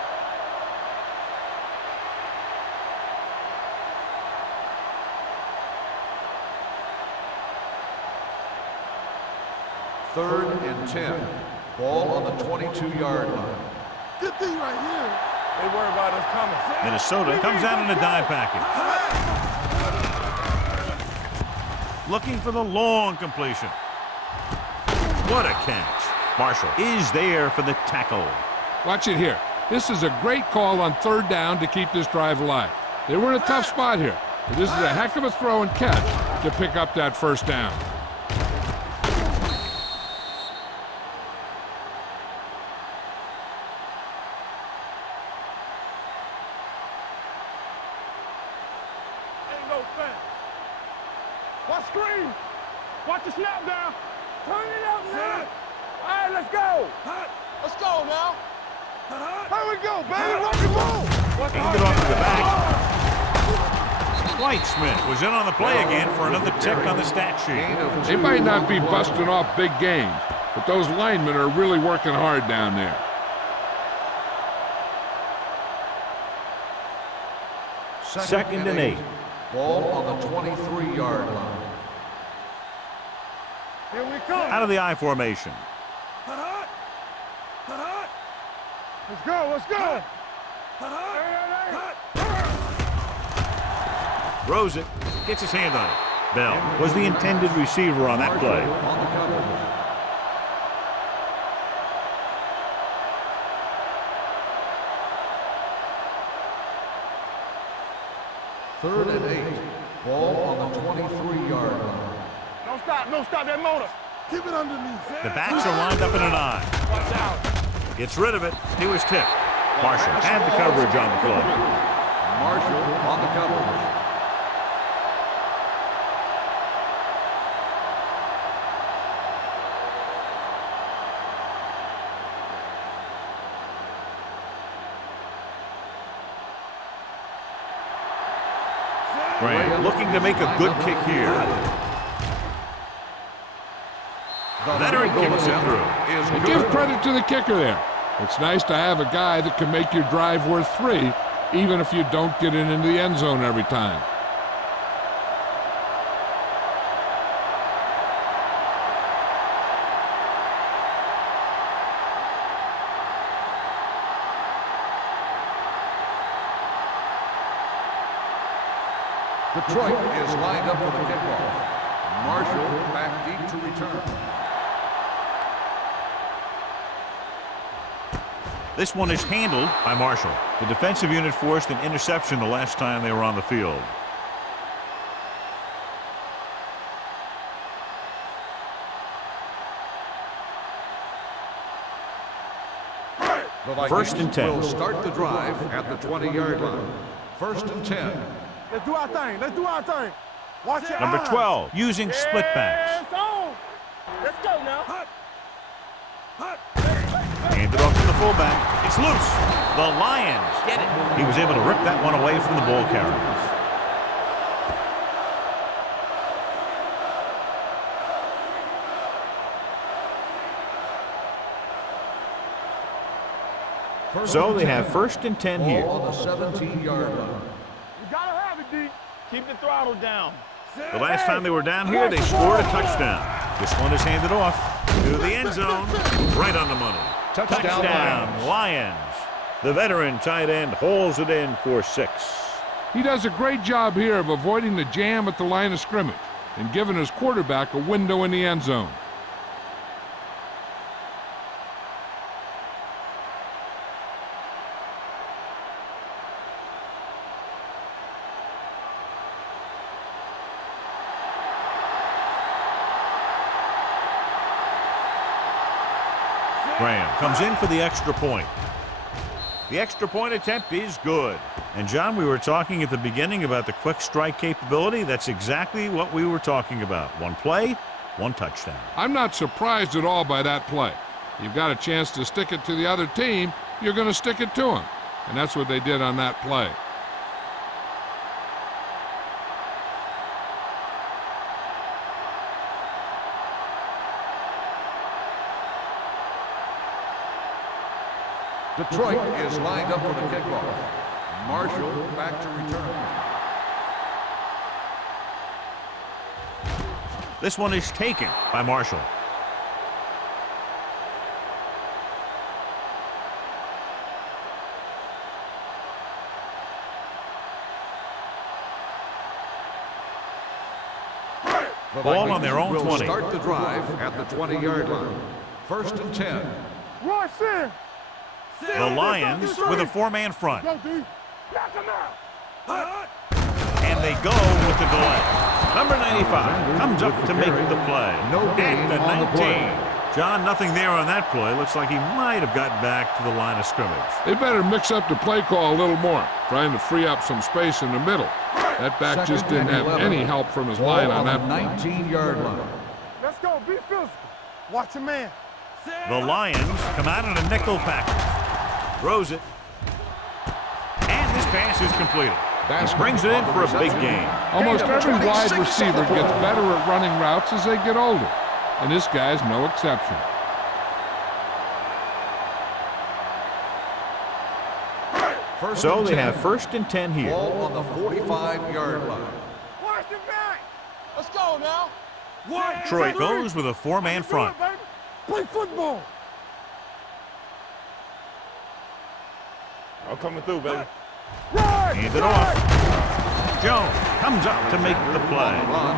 Third and 10. Ball on the 22-yard line. Good thing right here. They worry about us coming. Minnesota comes out in a dime package. Looking for the long completion. What a catch. Marshall is there for the tackle. Watch it here. This is a great call on third down to keep this drive alive. They were in a tough spot here, but this is a heck of a throw and catch to pick up that first down. Ain't no fan. Watch screen. Watch the snap down. Turn it up now. All right, let's go. Let's go now. Here we go, baby. Rock and roll. Aimed it off to the back. Whitesmith was in on the play again for another tick on the stat sheet. They might not be busting off big games, but those linemen are really working hard down there. Second and 8. Ball on the 23-yard line. Here we come. Out of the I formation. Let's go, let's go. Throws it. Gets his hand on it. Bell was the intended receiver on that play. On the cover. Third and 8. Ball on the 23-yard line. Don't stop that motor. Keep it underneath. The backs are lined up in an I. Watch out. Gets rid of it. He was tipped. Marshall had the coverage on the play. Marshall on the cover. Grant looking to make a good kick here. Veteran kicks it through. And give credit to the kicker there. It's nice to have a guy that can make your drive worth 3, even if you don't get it into the end zone every time. Detroit is lined up for the kickoff. Marshall back deep to return. This one is handled by Marshall. The defensive unit forced an interception the last time they were on the field. First and 10. Will start the drive at the 20-yard line. First and 10. Let's do our thing. Let's do our thing. Watch your Number eyes. 12 using split backs. It's on. Let's go now. Handed off to the fullback. It's loose. The Lions get it. He was able to rip that one away from the ball carriers. So they have 1st and 10 here. Ball on the 17-yard line. You gotta have it, D. Keep the throttle down. The last time they were down here, they scored a touchdown. This one is handed off to the end zone, right on the money. Touchdown, Lions. The veteran tight end hauls it in for 6. He does a great job here of avoiding the jam at the line of scrimmage and giving his quarterback a window in the end zone. Graham comes in for the extra point. The extra point attempt is good. And John, we were talking at the beginning about the quick strike capability. That's exactly what we were talking about. 1 play, 1 touchdown. I'm not surprised at all by that play. You've got a chance to stick it to the other team, you're going to stick it to them. And that's what they did on that play. Detroit is lined up for the kickoff. Marshall back to return. This one is taken by Marshall. The Ball on their own will 20. Start the drive at the 20-yard line. 1st and 10. Rush in. The Lions with a 4-man front. Go, D. Knock him out. And they go with the delay. Number 95 comes up to make the play. No gain At the on the 19. play. John, nothing there on that play. Looks like he might have gotten back to the line of scrimmage. They better mix up the play call a little more, trying to free up some space in the middle. That back just didn't have any help from his line on that play. 19-yard line. Let's go. Be physical. Watch a man. The Lions come out in a nickel package. Throws it. And this pass is completed. He brings it in for a big gain. Almost every wide receiver gets better at running routes as they get older, and this guy's no exception. So they have 1st and 10 here. Ball on the 45-yard line. Watch the back. Let's go now. Detroit goes with a 4-man front. Play football. I'm coming through, baby. Hand it off. Jones comes up to make the play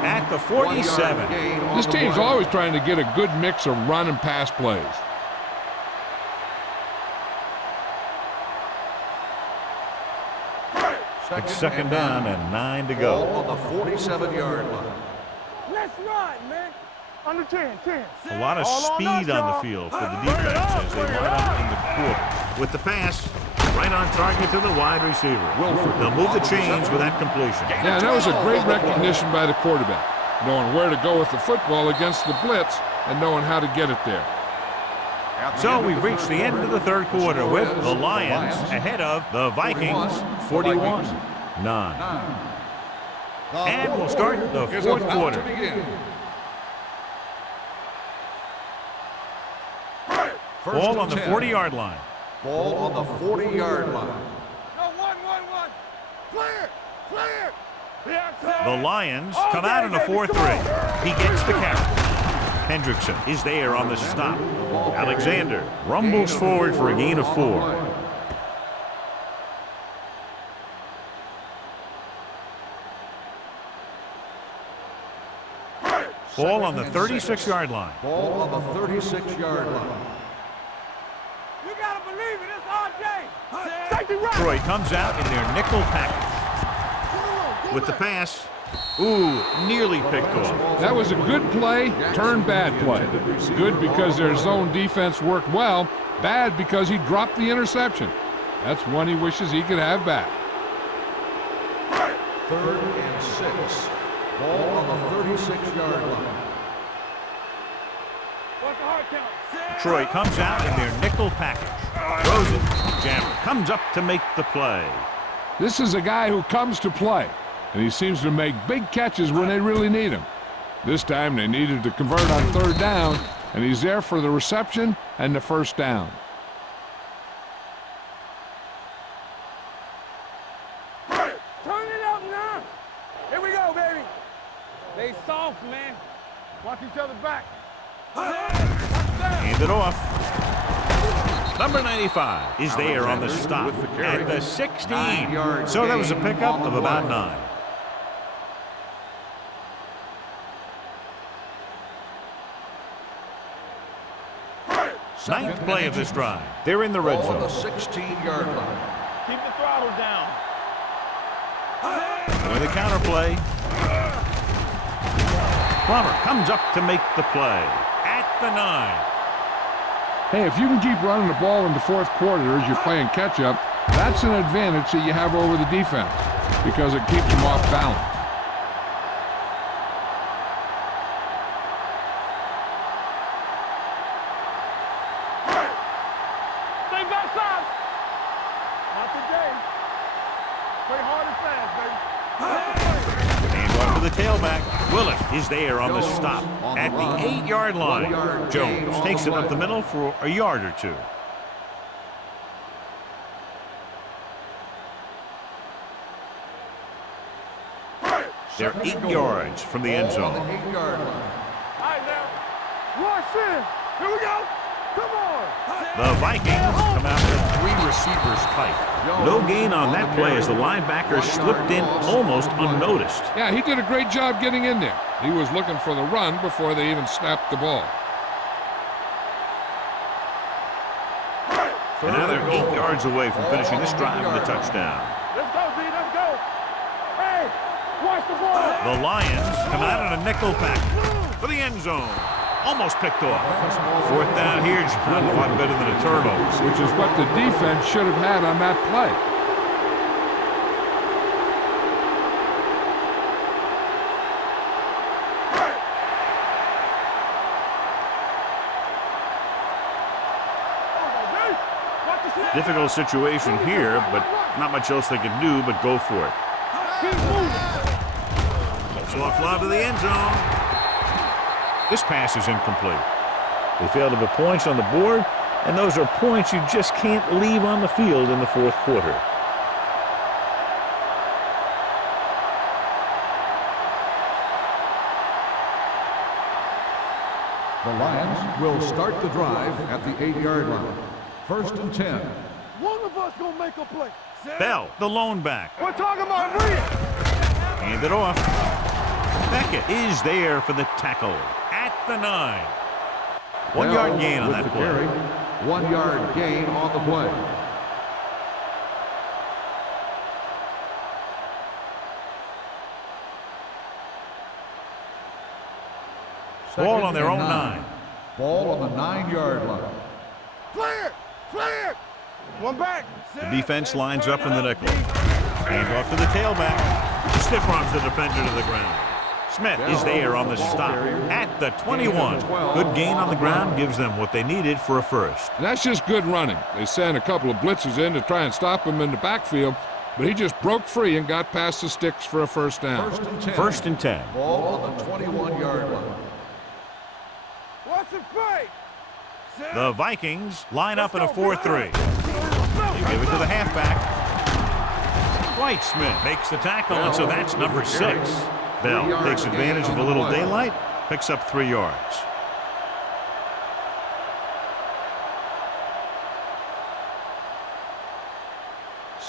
at the 47. This team's always trying to get a good mix of run and pass plays. It's 2nd down and 9 to go. Ball on the 47-yard line. Let's ride, man. Under 10. A lot of speed on the field for the defense as they line up in the quarter. With the pass, right on target to the wide receiver. They'll move the chains with that completion. Yeah, that was a great recognition by the quarterback, knowing where to go with the football against the blitz and knowing how to get it there. So we've reached the end of the 3rd quarter with the Lions ahead of the Vikings 41-9. And we'll start the 4th quarter. Ball on the 40-yard line. Ball on the 40-yard line. No, 1. Clear. The Lions come out in a 4-3. He gets the carry. Hendrickson is there on the stop. Alexander rumbles forward for a gain of 4. Ball on the 36-yard line. Ball on the 36-yard line. You gotta believe it. It's our day. Safety right. Troy comes out in their nickel package. With the pass. Ooh, nearly picked off. That was a good play, turned bad play. Good because their zone defense worked well, bad because he dropped the interception. That's one he wishes he could have back. 3rd and 6. Ball on the 36-yard line. What's the hard count? Troy comes out in their nickel package. Throws it. Jammer comes up to make the play. This is a guy who comes to play, and he seems to make big catches when they really need him. This time they needed to convert on 3rd down, and he's there for the reception and the 1st down. Stay soft, man. Watch each other back. Hand it off. Number 95 is there on the stop at the 16. So that was a pickup of about 9. Ninth play of this drive. They're in the red zone. The 16-yard line. Keep the throttle down. With a counter play. Plummer comes up to make the play at the 9. Hey, if you can keep running the ball in the fourth quarter as you're playing catch-up, that's an advantage that you have over the defense because it keeps them off balance. Stay backside. Not today. Play hard and fast, baby. Hand off to the tailback. Willis is there on the stop at the 8-yard line. Jones takes it up the middle for a yard or 2. They're 8 yards from the end zone. All right, now. Rush in. Here we go. Come on. The Vikings come out with 3 receivers tight. No gain on that play as the linebacker slipped in almost unnoticed. Yeah, he did a great job getting in there. He was looking for the run before they even snapped the ball. And now they're 8 yards away from finishing this drive with a touchdown. Let's go, D. Let's go. Hey, watch the ball. The Lions come out in a nickel pack for the end zone. Almost picked off. 4th down here, John, a lot better than a turnover. Which is what the defense should have had on that play. Difficult situation here, but not much else they can do but go for it. Soft lob to the end zone. This pass is incomplete. They failed to put points on the board, and those are points you just can't leave on the field in the fourth quarter. The Lions will start the drive at the 8-yard line. 1st and 10. One of us gonna make a play. Bell, the lone back. We're talking about real. Hand it off. Beckett is there for the tackle at the 9. 1 yard gain on that play. 1 yard gain on the play. Ball on their own 9. Ball on the 9-yard line. Clear! Clear! One back. The defense lines up in the nickel. Hand off to the tailback. Stiff arms the defender to the ground. Smith is there on the stop at the 21. Good gain on the ground gives them what they needed for a first. And that's just good running. They sent a couple of blitzes in to try and stop him in the backfield, but he just broke free and got past the sticks for a first down. 1st and 10. Ball on the 21-yard line. What's the play? The Vikings line up in a 4-3. They give it to the halfback. Dwight Smith makes the tackle, and so that's number 6. Bell takes advantage of a little daylight, picks up 3 yards.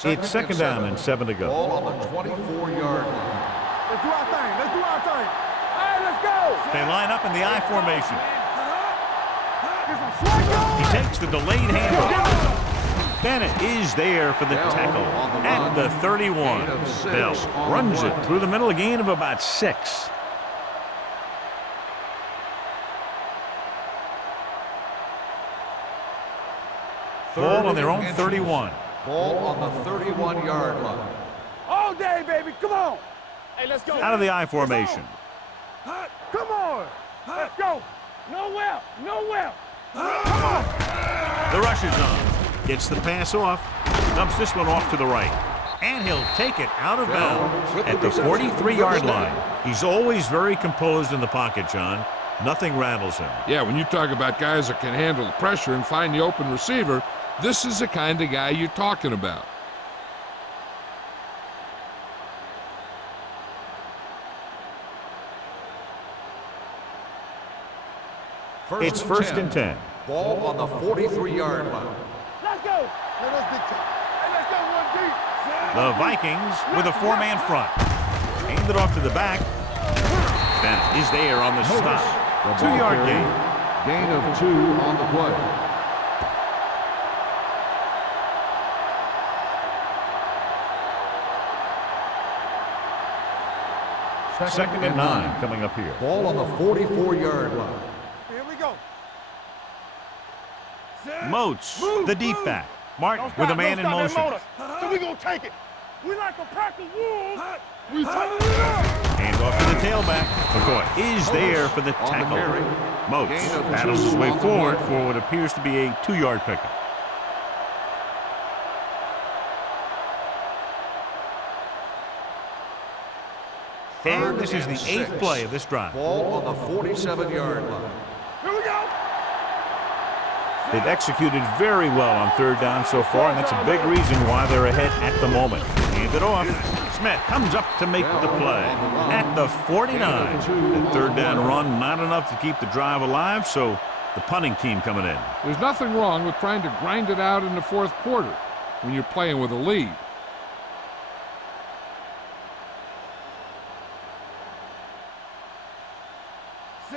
It's 2nd down and 7 to go. Ball on the 24-yard line. Let's do our thing. Let's do our thing. All right, let's go. They line up in the I formation. Get some swing on. He takes the delayed handoff. Bennett is there for the tackle at the 31. Bell runs it through the middle, a gain of about 6. Ball on their own 31. Ball on the 31-yard line. All day, baby. Come on. Hey, let's go. Out of the I formation. Come on. Let's go. Nowhere. Nowhere. Come on. The rush is on. Gets the pass off. Dumps this one off to the right. And he'll take it out of bounds at the 43-yard line. He's always very composed in the pocket, John. Nothing rattles him. Yeah, when you talk about guys that can handle the pressure and find the open receiver, this is the kind of guy you're talking about. It's first and 10. Ball on the 43-yard line. Let's go. Hey, let's go one deep. The Vikings with a four-man front. Aimed it off to the back. Bennett is there on the stop. 2-yard gain. Gain of 2 on the play. Second and 9 coming up here. Ball on the 44-yard line. Here we go. Moats, the deep back. Martin Don't with a stop, man in don't motion. stop that motor. So we gonna take it. We like a pack of wolves. We taking it up. Hand off to the tailback. McCoy is there for the tackle. Moats battles his way forward for what appears to be a 2-yard pickup. And this is the 8th play of this drive. Ball on the 47-yard line. Here we go. They've executed very well on third down so far, and that's a big reason why they're ahead at the moment. Hand it off. Smith comes up to make the play at the 49. The third down run, not enough to keep the drive alive, so the punting team coming in. There's nothing wrong with trying to grind it out in the fourth quarter when you're playing with a lead.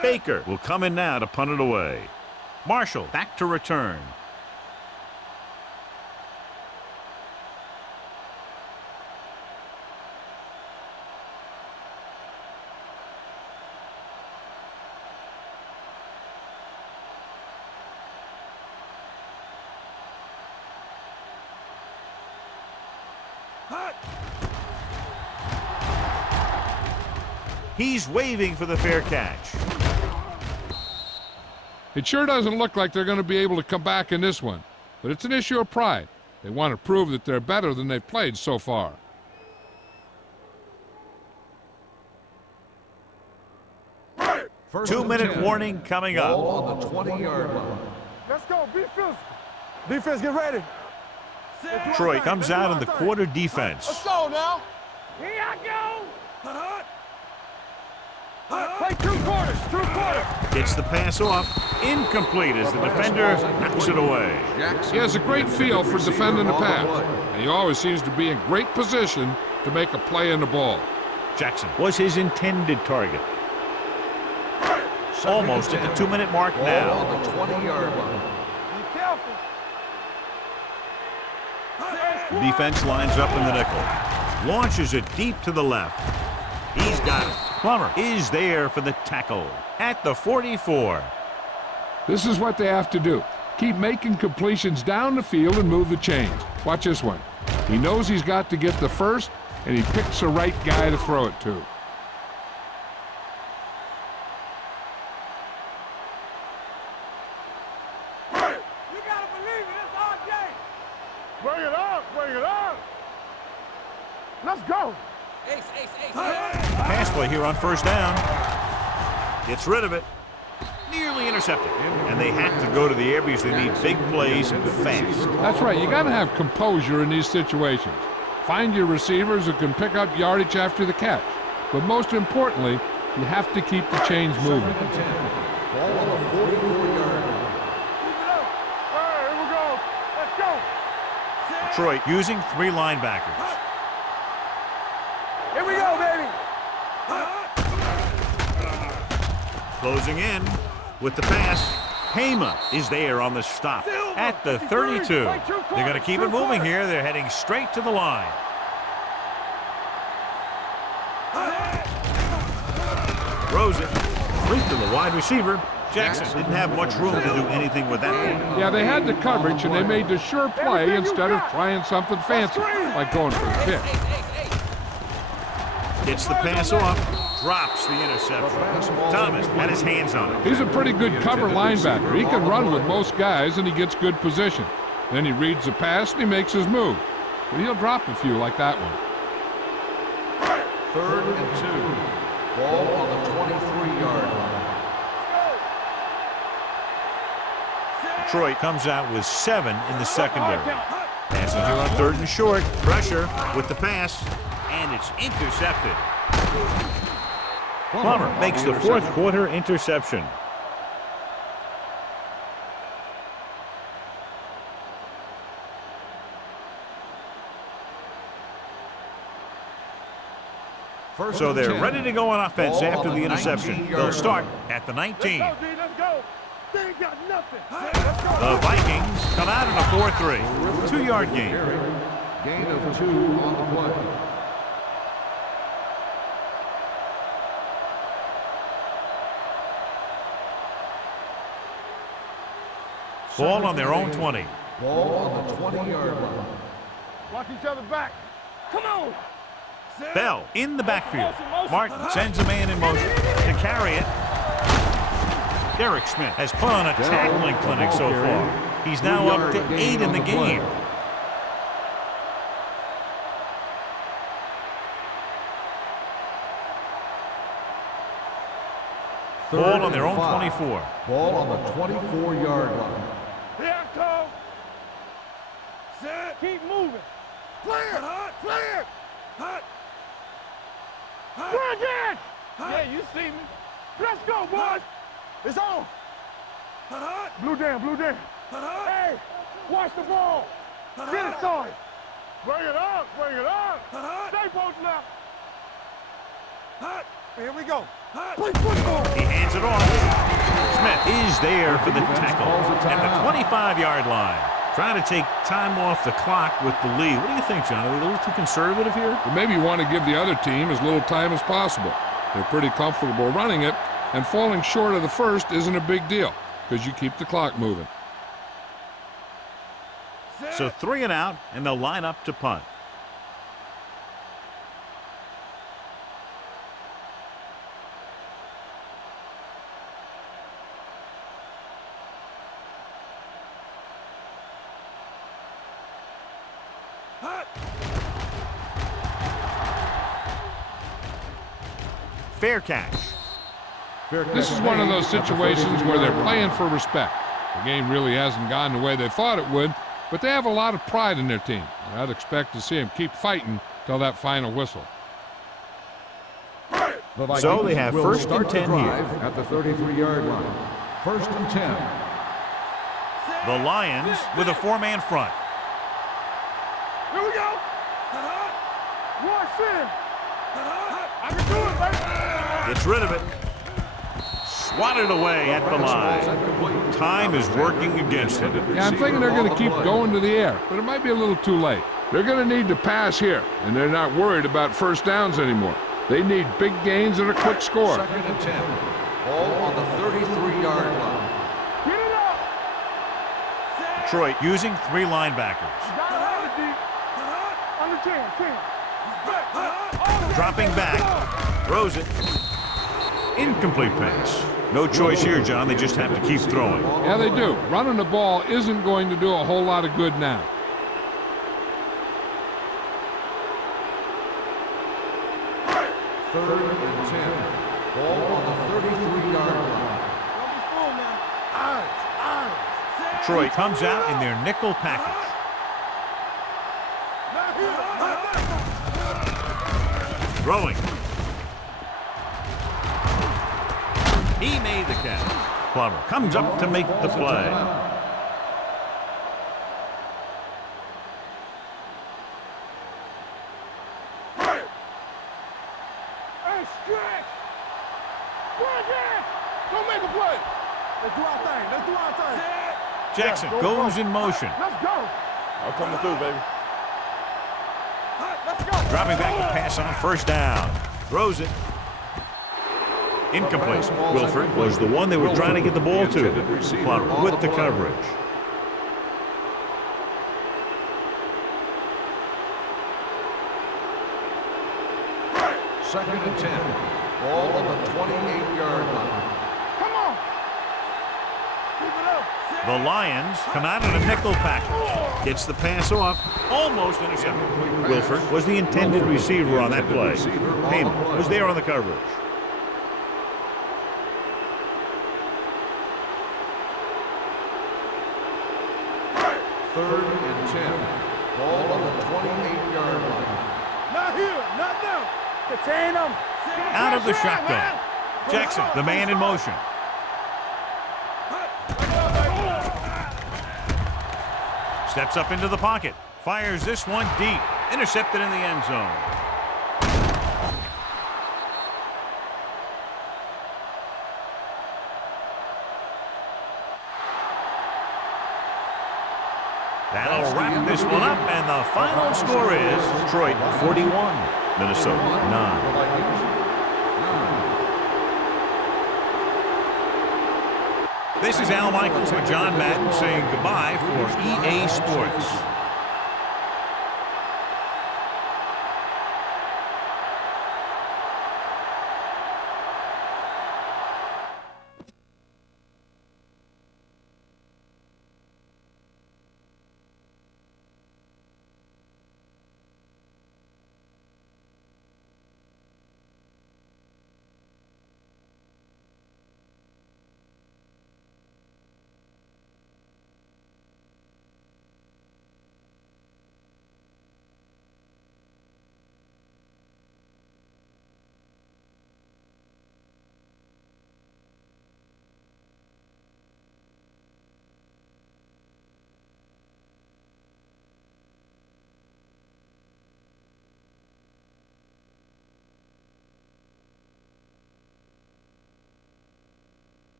Baker will come in now to punt it away. Marshall back to return. He's waving for the fair catch. It sure doesn't look like they're going to be able to come back in this one, but it's an issue of pride. They want to prove that they're better than they've played so far. Two-minute warning coming up. Ball on the 20-yard line. Let's go. Be physical. Defense, get ready. Troy comes out in the quarter defense. Let's go now. Here I go. Play 2 quarters. 2 quarters. Gets the pass off. Incomplete as the defender knocks it away. He has a great feel for defending the pass, and he always seems to be in great position to make a play in the ball. Jackson was his intended target. Almost at the 2-minute mark Ball now. on the 20-yard line. Be careful. The defense lines up in the nickel. Launches it deep to the left. He's got it. Plummer is there for the tackle at the 44. This is what they have to do. Keep making completions down the field and move the chains. Watch this one. He knows he's got to get the first, and he picks the right guy to throw it to. You gotta believe it. It's our game. Bring it up. Bring it up. Let's go. Pass play here on first down. Gets rid of it. Nearly intercepted. And they have to go to the air because they need big plays fast. That's right. You got to have composure in these situations. Find your receivers who can pick up yardage after the catch. But most importantly, you have to keep the chains moving. Ball on the 44-yard line. Keep it up. All right, here we go. Let's go. Detroit using 3 linebackers. Here we go, baby. Closing in with the pass. Payma is there on the stop at the 32. They're going to keep it moving here. They're heading straight to the line. Throws it. Complete to the wide receiver. Jackson didn't have much room to do anything with that one. Yeah, they had the coverage, and they made the sure play instead of trying something fancy, like going for the pitch. Gets the pass off. Drops the interception. Thomas had his hands on it. He's a pretty good cover linebacker. He can run with most guys, and he gets good position. Then he reads the pass, and he makes his move. But he'll drop a few like that one. 3rd and 2. Ball on the 23-yard line. Detroit comes out with 7 in the secondary. Passing here on 3rd and short. Pressure with the pass, and it's intercepted. Plummer makes the 4th quarter interception. First So and they're 10. ready to go on offense Ball after on the the interception. 19-yard They'll start line. at the Let's 19. go, D. Let's go. They ain't got nothing. Let's go. The Vikings come out in a 4-3. 2-yard gain. Gain of 2 on the play. Ball on their own 20. Ball on the 20-yard line. Watch each other back. Come on. Bell in the backfield. Martin sends a man in motion to carry it. Derek Smith has put on a tackling clinic so far. He's now up to 8 in the game. Ball on their own 24. Ball on the 24-yard line. Here I come. Set. Keep moving. Clear. Clear. Hot. Clear again. Yeah, you see me. Let's go, boys. It's on. Blue down, blue down. Hey, watch the ball. Get it started. Bring it up, bring it up. Stay posted up. Here we go. Play football. He hands it off. Smith is there for the tackle at the 25-yard line. Trying to take time off the clock with the lead. What do you think, John? Are they a little too conservative here? But maybe you want to give the other team as little time as possible. They're pretty comfortable running it, and falling short of the first isn't a big deal because you keep the clock moving. So 3 and out, and they'll line up to punt. Fair catch. This is one of those situations where they're playing for respect. The game really hasn't gone the way they thought it would, but they have a lot of pride in their team. And I'd expect to see them keep fighting till that final whistle. So they have first and 10 here. At the 33-yard line. First and 10. The Lions with a 4-man front. Here we go. Watch in. I can do it, baby. Gets rid of it. Swatted away at the line. Time is working against him. Yeah, I'm thinking they're going to keep going to the air, but it might be a little too late. They're going to need to pass here, and they're not worried about first downs anymore. They need big gains and a quick score. Second and 10. Ball on the 33-yard line. Get it up. Detroit using 3 linebackers. Gotta have it, D. Under 10. Dropping back. Throws it. Incomplete pass. No choice here, John. They just have to keep throwing. Yeah, they do. Running the ball isn't going to do a whole lot of good now. Third and 10. Ball on the 33-yard line. Don't be fooled now. Eyes. Detroit comes out in their nickel package. Throwing. He made the catch. Plummer comes up to make the play. Hey, stretch. Bring it. Go make a play. Let's do our thing. Let's do our thing. Jackson goes in motion. Let's go. I'm coming through, baby. Let's go. Dropping back to pass on first down. Throws it. Incomplete. Wilford was the one they were trying to get the ball to. Plummer with the coverage. Second and 10. Ball on the 28-yard line. Come on. Keep it up. The Lions come out in a nickel package. Gets the pass off. Almost intercepted. Wilford was the intended receiver on that play. Payman was there on the coverage. Third and 10. Ball on the 28-yard line. Not here. Not now. Contain them. Out of the shotgun. Jackson, the man in motion. Steps up into the pocket. Fires this one deep. Intercepted in the end zone. this one up, and the final score is Detroit 41, Minnesota 9. This is Al Michaels with John Madden saying goodbye for EA Sports.